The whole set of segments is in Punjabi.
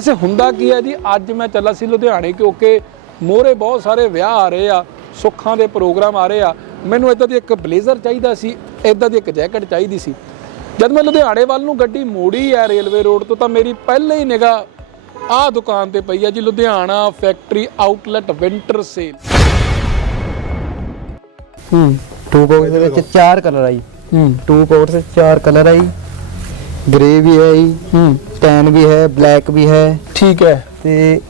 ਵੈਸੇ ਹੁੰਦਾ ਕੀ ਹੈ ਜੀ? ਅੱਜ ਮੈਂ ਚੱਲਾ ਸੀ ਲੁਧਿਆਣੇ ਕਿਉਂਕਿ ਮੋਹਰੇ ਬਹੁਤ ਸਾਰੇ ਵਿਆਹ ਆ ਰਹੇ ਆ ਸੁੱਖਾਂ ਦੇ ਪ੍ਰੋਗਰਾਮ ਆ ਰਹੇ ਆ। ਮੈਨੂੰ ਇਦਾਂ ਦੀ ਇੱਕ ਬਲੇਜ਼ਰ ਚਾਹੀਦਾ ਸੀ ਇਦਾਂ ਦੀ ਇੱਕ ਜੈਕਟ ਚਾਹੀਦੀ ਸੀ। ਜਦ ਮੈਂ ਲੁਧਿਆਣੇ ਵੱਲ ਨੂੰ ਗੱਡੀ ਮੋੜੀ ਹੈ ਰੇਲਵੇ ਰੋਡ ਤੋਂ ਤਾਂ ਮੇਰੀ ਪਹਿਲੇ ਹੀ ਨਿਗਾਹ ਆਹ ਦੁਕਾਨ ਤੇ ਪਈ ਹੈ ਜੀ Ludhiana factory outlet winter sale ਹੂੰ ਟੂ ਬਾਕਸ ਦੇ ਵਿੱਚ ਚਾਰ ਕਲਰ ਆਈ। ਹੂੰ। ਟੂ ਬਾਕਸ ਚਾਰ ਕਲਰ ਆਈ। ਗ੍ਰੇ ਵੀ ਹੈ ਜੀ ਹੂੰ। ਟੈਨ ਵੀ ਹੈ ਬਲੈਕ ਵੀ ਹੈ। ਠੀਕ ਹੈ। ਤੇ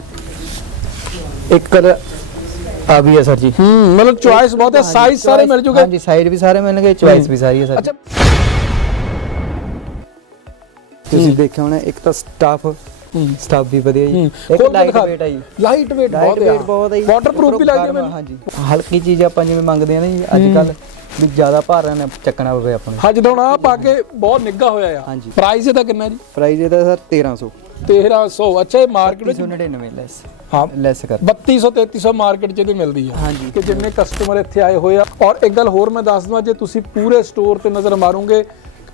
ਇੱਕ ਕਲਰ ਆ ਵੀ ਹੈ ਸਰ ਜੀ। ਹੂੰ ਮਤਲਬ ਚੁਆਇਸ ਬਹੁਤ ਹੈ ਸਾਈਜ਼ ਸਾਰੇ ਮਿਲ ਜੂਗੇ। ਹਾਂਜੀ ਸਾਈਜ਼ ਵੀ ਸਾਰੇ ਮਿਲਣਗੇ ਚੁਆਇਸ ਵੀ ਸਾਰੀ ਹੈ ਸਰ ਅੱਛਾ। ਤੁਸੀਂ ਦੇਖਿਆ ਹੋਣਾ ਇੱਕ ਤਾਂ ਸਟਾਫ ਸਟਾਫ ਵੀ ਵਧੀਆ ਜੀ। ਇੱਕ ਲਾਈਟ weight ਆ ਜੀ। ਲਾਈਟ weight ਬਹੁਤ weight ਬਹੁਤ ਹੈ ਜੀ। ਵਾਟਰਪ੍ਰੂਫ ਵੀ ਲੱਗਦੀ ਆ, ਮੈਨੂੰ। ਹਾਂਜੀ। ਹਲਕੀ ਚੀਜ਼ ਆਪਾਂ ਜਿਵੇਂ ਮੰਗਦੇ ਆ ਨਾ ਜੀ ਅੱਜ ਕੱਲ ਵੀ ਜ਼ਿਆਦਾ ਭਾਰ ਨਾ ਚੱਕਣਾ ਪਵੇ ਆਪਾਂ ਨੂੰ ਹਾਂ ਜਦੋਂ ਆ ਪਾ ਕੇ ਬਹੁਤ ਨਿੱਘਾ ਹੋਇਆ ਆ। ਪ੍ਰਾਈਸ ਇਹਦਾ ਕਿੰਨਾ ਜੀ? ਪ੍ਰਾਈਸ ਇਹਦਾ ਸਰ 1300 1300 ਅੱਛਾ ਇਹ ਮਾਰਕੀਟ ਵਿੱਚ 399 ਲੈਸ ਹਾਂ। ਲੈਸ ਕਰ। 3200 3300 ਮਾਰਕੀਟ 'ਚ ਇਹਦੀ ਮਿਲਦੀ ਆ। ਹਾਂਜੀ। ਕਿ ਜਿੰਨੇ ਕਸਟਮਰ ਇੱਥੇ ਆਏ ਹੋਏ ਆ। ਔਰ ਇੱਕ ਗੱਲ ਹੋਰ ਮੈਂ ਦੱਸ ਦਵਾਂ ਜੇ ਤੁਸੀਂ ਪੂਰੇ ਸਟੋਰ ਤੇ ਨਜ਼ਰ ਮਾਰੋਗੇ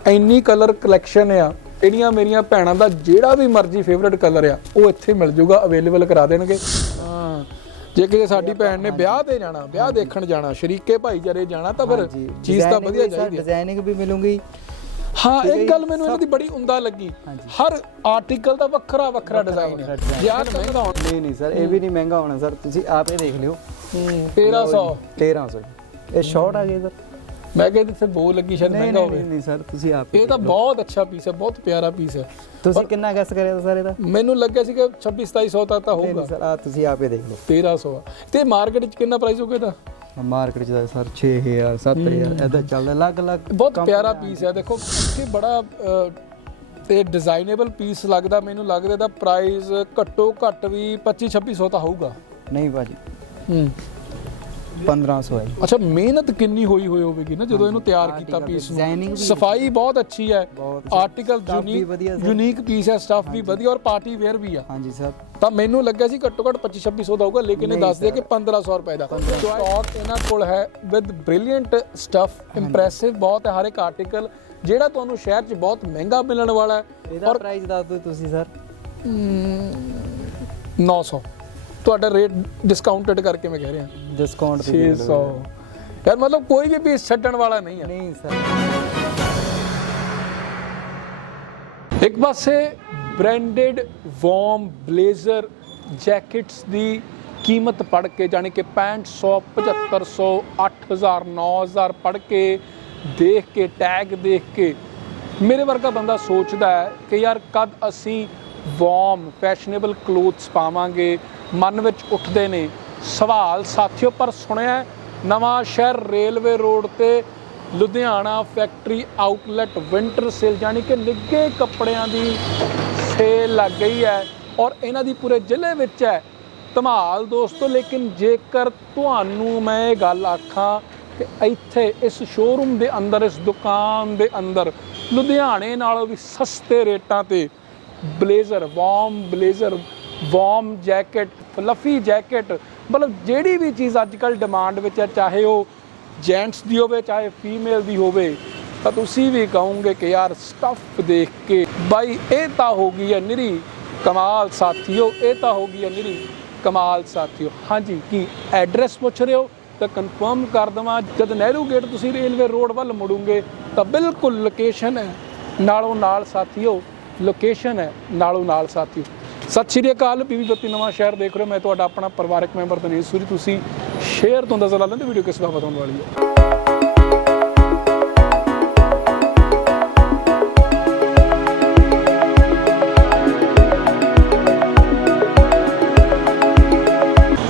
ਇੰਨੀ ਕਲਰ ਕਲੈਕਸ਼ਨ ਆ। ਜਿਹੜੀਆਂ ਮੇਰੀਆਂ ਭੈਣਾਂ ਦਾ ਜਿਹੜਾ ਵੀ ਮਰਜ਼ੀ ਫੇਵਰਿਟ ਕਲਰ ਆ ਉਹ ਇੱਥੇ ਮਿਲ ਜਾਊਗਾ ਅਵੇਲੇਬਲ ਕਰਾ ਦੇਣਗੇ। ਹਾਂ। ਜੇ ਕਿਤੇ ਸਾਡੀ ਭੈਣ ਨੇ ਵਿਆਹ ਤੇ ਜਾਣਾ ਵਿਆਹ ਦੇਖਣ ਜਾਣਾ ਸ਼ਰੀਕੇ ਭਾਈਚਾਰੇ ਜਾਣਾ ਤਾਂ ਫਿਰ ਚੀਜ਼ ਤਾਂ ਵਧੀਆ ਚਾਹੀਦੀ ਹੈ ਡਿਜ਼ਾਈਨਿੰਗ ਵੀ ਮਿਲੂਗੀ। ਹਾਂ ਇੱਕ ਗੱਲ ਮੈਨੂੰ ਇਹਨਾਂ ਦੀ ਬੜੀ ਉਮਦਾ ਲੱਗੀ। ਹਰ ਆਰਟੀਕਲ ਦਾ ਵੱਖਰਾ ਵੱਖਰਾ ਡਿਜ਼ਾਈਨ ਹੈ design। ਜੇ ਆਹ ਮਹਿੰਗਾ ਹੋਣਾ ਨਹੀਂ ਨਹੀਂ ਸਰ ਇਹ ਵੀ ਨਹੀਂ ਮਹਿੰਗਾ ਹੋਣਾ ਸਰ ਤੁਸੀਂ ਆਪ ਦੇਖ ਲਿਓ। 1300 1300 ਇਹ ਸ਼ਾਰਟ ਆ ਗਏ ਸਰ ਮੈਂ ਕਿਹਾ ਇੱਥੇ ਬੋ ਲੱਗੀ ਸ਼ਾਇਦ ਨਹੀਂ ਮਹਿੰਗਾ ਨਹੀਂ ਹੋਵੇ। ਨਹੀਂ ਸਰ ਤੁਸੀਂ ਆਪ ਇਹ ਤਾਂ ਬਹੁਤ ਅੱਛਾ ਪੀਸ ਹੈ ਬਹੁਤ ਪਿਆਰਾ ਪੀਸ ਹੈ। ਤੁਸੀਂ ਕਿੰਨਾ ਗੈਸ ਕਰਿਆ ਸਰ ਇਹਦਾ? ਮੈਨੂੰ ਲੱਗਿਆ ਸੀ ਕਿ 26 2700 ਤੱਕ ਤਾਂ ਨਹੀਂ ਹੋਊਗਾ। ਨਹੀਂ ਸਰ ਆ ਤੁਸੀਂ ਆਪ ਦੇਖ ਲਓ। 1300 ਆ। ਤੇ ਮਾਰਕੀਟ 'ਚ ਕਿੰਨਾ ਪ੍ਰਾਈਸ ਹੋਊਗਾ ਇਹਦਾ? ਮਾਰਕੀਟ ਚ ਤਾਂ ਸਰ 6000 7000 ਐਦਾਂ ਚੱਲਦਾ ਅਲੱਗ ਅਲੱਗ ਬਹੁਤ ਪਿਆਰਾ ਪੀਸ ਹੈ। ਦੇਖੋ ਇੱਥੇ ਬੜਾ ਅਹ, ਤੇ ਡਿਜ਼ਾਈਨੇਬਲ ਪੀਸ ਲੱਗਦਾ ਮੈਨੂੰ ਲੱਗਦਾ ਇਹਦਾ ਪ੍ਰਾਈਸ ਘੱਟੋ ਘੱਟ ਵੀ 25 2600 ਤਾਂ ਹੋਊਗਾ। ਨਹੀਂ ਭਾਜੀ। ਹੂੰ। 1500 ਹੈ। ਅੱਛਾ ਮਿਹਨਤ ਕਿੰਨੀ ਹੋਈ ਹੋਈ ਹੋਵੇਗੀ ਨਾ ਜਦੋਂ ਇਹਨੂੰ ਤਿਆਰ ਕੀਤਾ ਪੀਸ ਨੂੰ। ਸਫ਼ਾਈ ਬਹੁਤ ਅੱਛੀ ਹੈ। Article unique. ਯੂਨੀਕ ਪੀਸ ਹੈ ਸਟਫ ਵੀ ਵਧੀਆ ਔਰ ਪਾਰਟੀ ਵੇਅਰ ਵੀ ਆ। ਹਾਂਜੀ ਸਰ ਤਾਂ ਮੈਨੂੰ ਲੱਗਿਆ ਸੀ ਘੱਟੋ ਘੱਟ 25 2600 ਦਾ ਹੋਊਗਾ ਲੇਕਿਨ ਇਹ ਦੱਸਦੇ ਕਿ 1500 ਰੁਪਏ ਦਾ। ਸਟਾਕ ਇਹਨਾਂ ਕੋਲ ਹੈ ਵਿਦ ਬ੍ਰਿਲੀਅੰਟ ਸਟਫ ਇੰਪ੍ਰੈਸਿਵ ਬਹੁਤ ਹੈ ਹਰ ਇੱਕ ਆਰਟੀਕਲ ਜਿਹੜਾ ਤੁਹਾਨੂੰ ਸ਼ਹਿਰ 'ਚ ਬਹੁਤ ਮਹਿੰਗਾ ਮਿਲਣ ਵਾਲਾ ਹੈ ਇਹਦਾ ਪ੍ਰਾਈਸ ਦੱਸ ਦਿਓ ਤੁਸੀਂ ਸਰ 900 ਤੁਹਾਡਾ ਰੇਟ ਡਿਸਕਾਊਂਟਡ ਕਰਕੇ ਮੈਂ ਕਹਿ ਰਿਹਾ। ਡਿਸਕਾਊਂਟ 600 ਯਾਰ ਮਤਲਬ ਕੋਈ ਵੀ ਪੀਸ ਛੱਡਣ ਵਾਲਾ ਨਹੀਂ ਹੈ। ਨਹੀਂ ਸਰ। ਇੱਕ ਪਾਸੇ ਬ੍ਰਾਂਡਡ ਵਾਰਮ ਬਲੇਜ਼ਰ ਜੈਕਟਸ ਦੀ ਕੀਮਤ ਪੜ ਕੇ ਜਾਣੀ ਕਿ 6500 7500 8000 9000 ਪੜ ਕੇ ਦੇਖ ਕੇ ਟੈਗ ਦੇਖ ਕੇ ਮੇਰੇ ਵਰਗਾ ਬੰਦਾ ਸੋਚਦਾ ਹੈ ਕਿ ਯਾਰ ਕਦ ਅਸੀਂ ਵਾਰਮ ਫੈਸ਼ਨੇਬਲ ਕਲੋਥਸ ਪਾਵਾਂਗੇ ਮਨ ਵਿੱਚ ਉੱਠਦੇ ਨੇ ਸਵਾਲ, ਸਾਥੀਓ, ਪਰ ਸੁਣਿਆ ਨਵਾਂ ਸ਼ਹਿਰ ਰੇਲਵੇ ਰੋਡ ਤੇ Ludhiana factory outlet winter sale ਜਾਨੀ ਕਿ ਨਿੱਘੇ ਕੱਪੜਿਆਂ ਦੀ ਸੇਲ ਲੱਗ ਗਈ ਹੈ ਔਰ ਇਹਨਾਂ ਦੀ ਪੂਰੇ ਜ਼ਿਲ੍ਹੇ ਵਿੱਚ ਹੈ। ਧਮਾਲ ਦੋਸਤੋ, ਲੇਕਿਨ ਜੇਕਰ ਤੁਹਾਨੂੰ ਮੈਂ ਇਹ ਗੱਲ ਆਖਾਂ ਕਿ ਇੱਥੇ ਇਸ ਸ਼ੋਰੂਮ ਦੇ ਅੰਦਰ, ਇਸ ਦੁਕਾਨ ਦੇ ਅੰਦਰ ਲੁਧਿਆਣੇ ਨਾਲੋਂ ਵੀ ਸਸਤੇ ਰੇਟਾਂ ਤੇ blazer warm blazer warm jacket fluffy jacket ਮਤਲਬ ਜਿਹੜੀ ਵੀ ਚੀਜ਼ ਅੱਜ ਕੱਲ ਡਿਮਾਂਡ ਵਿੱਚ ਹੈ, ਚਾਹੇ ਉਹ ਜੈਂਟਸ ਦੀ ਹੋਵੇ, ਚਾਹੇ ਫੀਮੇਲ ਦੀ ਹੋਵੇ, ਤਾਂ ਤੁਸੀਂ ਵੀ ਕਹੋਗੇ ਕਿ ਯਾਰ ਸਟਫ ਦੇਖ ਕੇ ਬਾਈ, ਇਹ ਤਾਂ ਹੋ ਗਈ ਹੈ ਨਿਰੀ ਕਮਾਲ ਸਾਥੀਓ, ਇਹ ਤਾਂ ਹੋ ਗਈ ਹੈ ਨਿਰੀ ਕਮਾਲ ਸਾਥੀਓ। ਹਾਂਜੀ, ਕੀ ਐਡਰੈਸ ਪੁੱਛ ਰਹੇ ਹੋ? ਤਾਂ ਕਨਫਰਮ ਕਰ ਦਵਾਂ, ਜਦ ਨਹਿਰੂ ਗੇਟ ਤੁਸੀਂ ਰੇਲਵੇ ਰੋਡ ਵੱਲ ਮੁੜੋਗੇ, ਤਾਂ ਬਿਲਕੁਲ ਲੋਕੇਸ਼ਨ ਹੈ, ਨਾਲੋਂ ਨਾਲ ਸਾਥੀਓ ਲੋਕੇਸ਼ਨ ਹੈ, ਨਾਲੋਂ ਨਾਲ ਸਾਥੀਓ। ਸਤਿ ਸ਼੍ਰੀ ਅਕਾਲ ਪੀਵੀ ਬੱਤੀ ਨਵਾਂ ਸ਼ਹਿਰ ਦੇਖ ਰਹੇ ਹੋ। ਮੈਂ ਤੁਹਾਡਾ ਆਪਣਾ ਪਰਿਵਾਰਕ ਮੈਂਬਰ ਦਨੇਸ਼ ਸੂਰੀ। ਤੁਸੀਂ ਸ਼ੇਅਰ ਤੋਂ ਅੰਦਾਜ਼ਾ ਲਾ ਲੈਂਦੇ ਵੀਡੀਓ ਕਿਸ ਬਾਬਤ ਹੋਣ ਵਾਲੀ ਹੈ?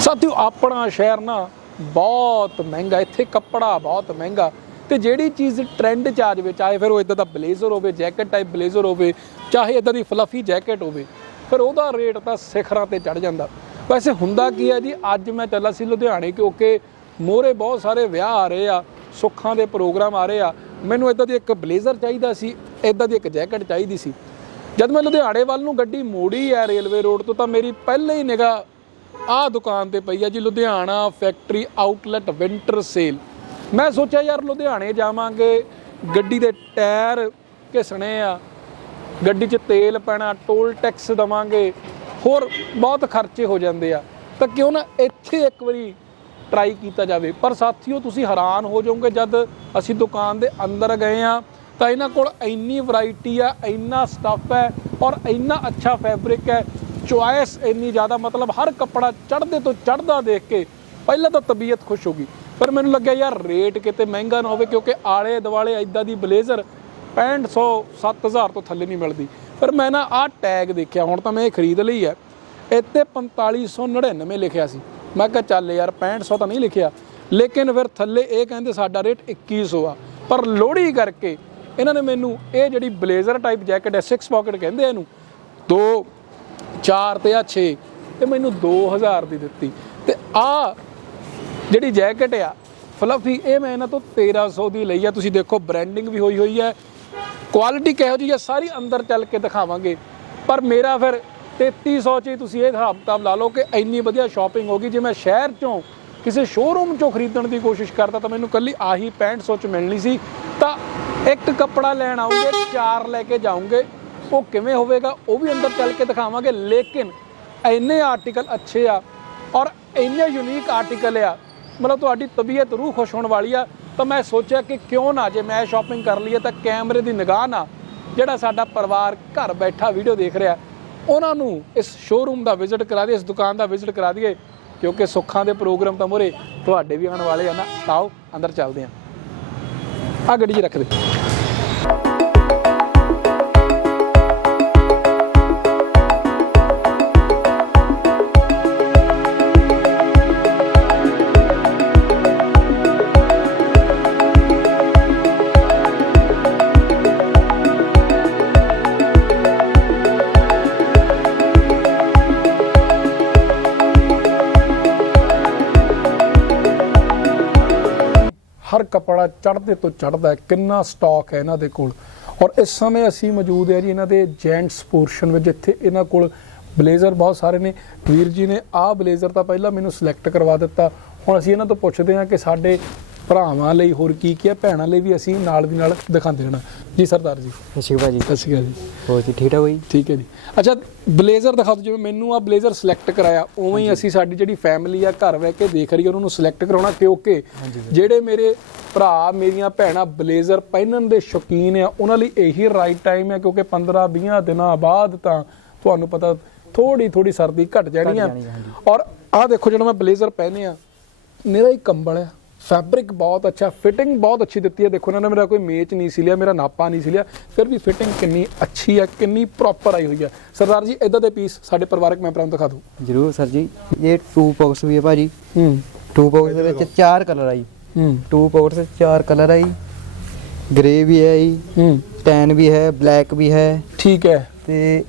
ਸਾਥੀਓ, ਆਪਣਾ ਸ਼ਹਿਰ ਨਾ ਬਹੁਤ ਮਹਿੰਗਾ, ਇੱਥੇ ਕੱਪੜਾ ਬਹੁਤ ਮਹਿੰਗਾ। ਤੇ ਜਿਹੜੀ ਚੀਜ਼ ਟ੍ਰੈਂਡ ਚ ਆ ਜਾਵੇ, ਚਾਹੇ ਫਿਰ ਉਹ ਇਦਾਂ ਦਾ ਬਲੇਜ਼ਰ ਹੋਵੇ ਜੈਕਟ ਟਾਈਪ ਬਲੇਜ਼ਰ ਹੋਵੇ, ਚਾਹੇ ਇਦਾਂ ਦੀ ਫਲਫੀ ਜੈਕਟ ਹੋਵੇ ਫਿਰ ਉਹਦਾ ਰੇਟ ਤਾਂ ਸਿਖਰਾਂ ਤੇ ਚੜ ਜਾਂਦਾ। ਵੈਸੇ ਹੁੰਦਾ ਕੀ ਹੈ ਜੀ, ਅੱਜ ਮੈਂ ਚੱਲਾ ਸੀ ਲੁਧਿਆਣੇ ਕਿਉਂਕਿ ਮੋਹਰੇ ਬਹੁਤ ਸਾਰੇ ਵਿਆਹ ਆ ਰਹੇ ਆ, ਸੁੱਖਾਂ ਦੇ ਪ੍ਰੋਗਰਾਮ ਆ ਰਹੇ ਆ। ਮੈਨੂੰ ਇਦਾਂ ਦੀ ਇੱਕ ਬਲੇਜ਼ਰ ਚਾਹੀਦਾ ਸੀ, ਇਦਾਂ ਦੀ ਇੱਕ ਜੈਕਟ ਚਾਹੀਦੀ ਸੀ। ਜਦ ਮੈਂ ਲੁਧਿਆਣੇ ਵੱਲ ਨੂੰ ਗੱਡੀ ਮੋੜੀ ਹੈ ਰੇਲਵੇ ਰੋਡ ਤੋਂ, ਤਾਂ ਮੇਰੀ ਪਹਿਲੇ ਹੀ ਨਿਗਾਹ ਆਹ ਦੁਕਾਨ ਤੇ ਪਈ ਆ ਜੀ, Ludhiana factory outlet winter sale ਮੈਂ ਸੋਚਿਆ ਯਾਰ ਲੁਧਿਆਣੇ ਜਾਵਾਂਗੇ, ਗੱਡੀ ਦੇ ਟਾਇਰ ਘਿਸਣੇ ਆ ਗੱਡੀ 'ਚ ਤੇਲ ਪੈਣਾ ਟੋਲ ਟੈਕਸ ਦਵਾਂਗੇ, ਹੋਰ ਬਹੁਤ ਖਰਚੇ ਹੋ ਜਾਂਦੇ ਆ। ਤਾਂ ਕਿਉਂ ਨਾ ਇੱਥੇ ਇੱਕ ਵਾਰੀ ਟਰਾਈ ਕੀਤਾ ਜਾਵੇ। ਪਰ ਸਾਥੀਓ, ਤੁਸੀਂ ਹੈਰਾਨ ਹੋ ਜਾਓਗੇ, ਜਦ ਅਸੀਂ ਦੁਕਾਨ ਦੇ ਅੰਦਰ ਗਏ ਆ, ਤਾਂ ਇਹਨਾਂ ਕੋਲ ਇੰਨੀ ਵੈਰਾਈਟੀ ਆ, ਇੰਨਾ ਸਟੱਫ ਹੈ ਔਰ ਇੰਨਾ ਅੱਛਾ ਫੈਬਰਿਕ ਹੈ। ਚੁਆਇਸ ਇੰਨੀ ਜ਼ਿਆਦਾ, ਮਤਲਬ ਹਰ ਕੱਪੜਾ ਚੜ੍ਹਦੇ ਤੋਂ ਚੜ੍ਹਦਾ ਦੇਖ ਕੇ ਪਹਿਲਾਂ ਤਾਂ ਤਬੀਅਤ ਖੁਸ਼ ਹੋ ਗਈ। ਪਰ ਮੈਨੂੰ ਲੱਗਿਆ, ਯਾਰ ਰੇਟ ਕਿਤੇ ਮਹਿੰਗਾ ਨਾ ਹੋਵੇ, ਕਿਉਂਕਿ ਆਲੇ ਦੁਆਲੇ ਐਦਾਂ ਦੀ ਬਲੇਜ਼ਰ 6500 7000 ਤੋਂ ਥੱਲੇ ਨਹੀਂ ਮਿਲਦੀ। ਫਿਰ ਮੈਂ ਨਾ ਆਹ ਟੈਗ ਦੇਖਿਆ, ਹੁਣ ਤਾਂ ਮੈਂ ਇਹ ਖਰੀਦ ਲਈ ਹੈ। ਇੱਥੇ 4599 ਲਿਖਿਆ ਸੀ। ਮੈਂ ਕਿਹਾ ਚੱਲ ਯਾਰ 6500 ਤਾਂ ਨਹੀਂ ਲਿਖਿਆ। ਲੇਕਿਨ ਫਿਰ ਥੱਲੇ ਇਹ ਕਹਿੰਦੇ ਸਾਡਾ ਰੇਟ 2100 ਆ। ਪਰ ਲੋੜੀ ਕਰਕੇ ਇਹਨਾਂ ਨੇ ਮੈਨੂੰ ਇਹ ਜਿਹੜੀ ਬਲੇਜ਼ਰ ਟਾਈਪ ਜੈਕਟ ਹੈ 6 ਪਾਕਟ ਕਹਿੰਦੇ ਇਹਨੂੰ, ਦੋ 4 ਤੇ ਆ 6 ਤੇ ਮੈਨੂੰ 2000 ਦੀ ਦਿੱਤੀ। ਤੇ ਆ ਜਿਹੜੀ ਜੈਕਟ ਆ, ਫਲਫੀ, ਇਹ ਮੈਂ ਇਹਨਾਂ ਤੋਂ 1300 ਦੀ ਲਈ ਆ। ਤੁਸੀਂ ਦੇਖੋ ਬ੍ਰਾਂਡਿੰਗ ਵੀ ਹੋਈ ਹੋਈ ਹੈ। ਕੁਆਲਿਟੀ ਕਿਹੋ ਜਿਹੀ ਹੈ ਸਾਰੀ ਅੰਦਰ ਚੱਲ ਕੇ ਦਿਖਾਵਾਂਗੇ। ਪਰ ਮੇਰਾ ਫਿਰ 3300 ਚ ਹੀ ਤੁਸੀਂ ਇਹ ਹਿਸਾਬ ਕਿਤਾਬ ਲਾ ਲਓ ਕਿ ਇੰਨੀ ਵਧੀਆ ਸ਼ਾਪਿੰਗ ਹੋ ਗਈ। ਜੇ ਮੈਂ ਸ਼ਹਿਰ ਚੋਂ ਕਿਸੇ ਸ਼ੋਰੂਮ ਚੋਂ ਖਰੀਦਣ ਦੀ ਕੋਸ਼ਿਸ਼ ਕਰਦਾ ਤਾਂ ਮੈਨੂੰ ਕੱਲੀ ਆਹੀ 6500 ਚ ਮਿਲਣੀ ਸੀ। ਤਾਂ ਇੱਕ ਕੱਪੜਾ ਲੈਣ ਆਉਂਗੇ, ਚਾਰ ਲੈ ਕੇ ਜਾਉਂਗੇ। ਉਹ ਕਿਵੇਂ ਹੋਵੇਗਾ, ਉਹ ਵੀ ਅੰਦਰ ਚੱਲ ਕੇ ਦਿਖਾਵਾਂਗੇ। ਲੇਕਿਨ ਇੰਨੇ ਆਰਟੀਕਲ ਅੱਛੇ ਆ ਔਰ ਇੰਨੇ ਯੂਨੀਕ ਆਰਟੀਕਲ ਆ। ਮਤਲਬ ਤੁਹਾਡੀ ਤਬੀਅਤ ਰੂਹ ਖੁਸ਼ ਹੋਣ ਵਾਲੀ ਆ। ਤਾਂ ਮੈਂ ਸੋਚਿਆ ਕਿ ਕਿਉਂ ਨਾ ਜੇ ਮੈਂ ਸ਼ਾਪਿੰਗ ਕਰ ਲਈਏ ਤਾਂ ਕੈਮਰੇ ਦੀ ਨਿਗਾਹ ਨਾ ਜਿਹੜਾ ਸਾਡਾ ਪਰਿਵਾਰ ਘਰ ਬੈਠਾ ਵੀਡੀਓ ਦੇਖ ਰਿਹਾ ਉਹਨਾਂ ਨੂੰ ਇਸ ਸ਼ੋਰੂਮ ਦਾ ਵਿਜ਼ਿਟ ਕਰਾ ਦਈਏ, ਇਸ ਦੁਕਾਨ ਦਾ ਵਿਜ਼ਿਟ ਕਰਾ ਦਈਏ, ਕਿਉਂਕਿ ਸੁੱਖਾਂ ਦੇ ਪ੍ਰੋਗਰਾਮ ਤਾਂ ਮੂਹਰੇ ਤੁਹਾਡੇ ਵੀ ਆਉਣ ਵਾਲੇ ਆ ਨਾ। ਤਾਂ ਆਓ, ਅੰਦਰ ਚੱਲਦੇ ਆ ਆ ਗੱਡੀ 'ਚ ਰੱਖ ਦੇ। ਹਰ ਚੜ੍ਹਦੇ ਤੋਂ ਚੜ੍ਹਦਾ ਕਿੰਨਾ ਸਟਾਕ ਹੈ ਇਹਨਾਂ ਦੇ ਕੋਲ। ਔਰ ਇਸ ਸਮੇਂ ਅਸੀਂ ਮੌਜੂਦ ਹੈ ਜੀ ਇਹਨਾਂ ਦੇ ਜੈਂਟਸ ਪੋਰਸ਼ਨ ਵਿੱਚ, ਜਿੱਥੇ ਇਹਨਾਂ ਕੋਲ ਬਲੇਜ਼ਰ ਬਹੁਤ ਸਾਰੇ ਨੇ। ਵੀਰ ਜੀ ਨੇ ਆਹ ਬਲੇਜ਼ਰ ਤਾਂ ਪਹਿਲਾਂ ਮੈਨੂੰ ਸਿਲੈਕਟ ਕਰਵਾ ਦਿੱਤਾ। ਹੁਣ ਅਸੀਂ ਇਹਨਾਂ ਤੋਂ ਪੁੱਛਦੇ ਹਾਂ ਕਿ ਸਾਡੇ ਭਰਾਵਾਂ ਲਈ ਹੋਰ ਕੀ ਕੀ ਹੈ, ਭੈਣਾਂ ਲਈ ਵੀ ਅਸੀਂ ਨਾਲ ਦੀ ਨਾਲ ਦਿਖਾਉਂਦੇ ਰਹਿਣਾ। ਜੀ ਸਰਦਾਰ ਜੀ। ਸਤਿ ਸ਼੍ਰੀ ਅਕਾਲ ਜੀ ਸਤਿ ਸ਼੍ਰੀ ਅਕਾਲ ਜੀ। ਹੋਰ ਜੀ ਠੀਕ ਠਾਕ ਹੋਈ ਠੀਕ ਹੈ ਜੀ। ਅੱਛਾ ਬਲੇਜ਼ਰ ਦਿਖਾ ਦਿਓ ਜਿਵੇਂ ਮੈਨੂੰ ਆ ਬਲੇਜ਼ਰ ਸਿਲੈਕਟ ਕਰਾਇਆ ਉਵੇਂ ਹੀ ਅਸੀਂ ਸਾਡੀ ਜਿਹੜੀ ਫੈਮਿਲੀ ਆ ਘਰ ਬਹਿ ਕੇ ਦੇਖ ਰਹੀ ਆ ਉਹਨਾਂ ਨੂੰ ਸਿਲੈਕਟ ਕਰਾਉਣਾ ਕਿਉਂਕਿ ਜਿਹੜੇ ਮੇਰੇ ਭਰਾ ਮੇਰੀਆਂ ਭੈਣਾਂ ਬਲੇਜ਼ਰ ਪਹਿਨਣ ਦੇ ਸ਼ੌਕੀਨ ਆ ਉਹਨਾਂ ਲਈ ਇਹੀ ਰਾਈਟ ਟਾਈਮ ਹੈ ਕਿਉਂਕਿ 15 20 ਦਿਨਾਂ ਬਾਅਦ ਤਾਂ ਤੁਹਾਨੂੰ ਪਤਾ ਥੋੜੀ ਥੋੜੀ ਸਰਦੀ ਘਟ ਜਾਣੀ ਆ। ਆ। ਔਰ ਆਹ ਦੇਖੋ ਜਿਹੜਾ ਮੈਂ ਬਲੇਜ਼ਰ ਪਹਿਨਿਆ ਮੇਰਾ ਹੀ ਕੰਬਲ ਆ। ਫੈਬਰਿਕ ਬਹੁਤ ਅੱਛਾ ਫਿਟਿੰਗ ਬਹੁਤ ਅੱਛੀ ਦਿੱਤੀ ਹੈ। ਦੇਖੋ ਇਹਨਾਂ ਨੇ ਮੇਰਾ ਕੋਈ ਮੇਚ ਨਹੀਂ ਸੀ ਲਿਆ ਮੇਰਾ ਨਾਪਾ ਨਹੀਂ ਸੀ ਲਿਆ। ਫਿਰ ਵੀ ਫਿਟਿੰਗ ਕਿੰਨੀ ਅੱਛੀ ਹੈ ਕਿੰਨੀ ਪ੍ਰੋਪਰ ਆਈ ਹੋਈ ਹੈ। ਸਰਦਾਰ ਜੀ ਇਦਾਂ ਦੇ ਪੀਸ ਸਾਡੇ ਪਰਿਵਾਰਕ ਮੈਂਬਰਾਂ ਨੂੰ ਦਿਖਾ ਦਿਓ। ਜਰੂਰ ਸਰ ਜੀ ਇਹ ਟੂ ਬਾਕਸ ਵੀ ਹੈ ਭਾਜੀ। ਹੂੰ। ਟੂ ਬਾਕਸ ਦੇ ਵਿੱਚ ਚਾਰ ਕਲਰ ਆਈ। ਹੂੰ। ਟੂ ਬਾਕਸ ਚਾਰ ਕਲਰ ਆਈ। ਗ੍ਰੇ ਵੀ ਹੈ ਜੀ। ਹੂੰ। ਟੈਨ ਵੀ ਹੈ ਬਲੈਕ ਵੀ ਹੈ। ਠੀਕ ਹੈ। ਤੇ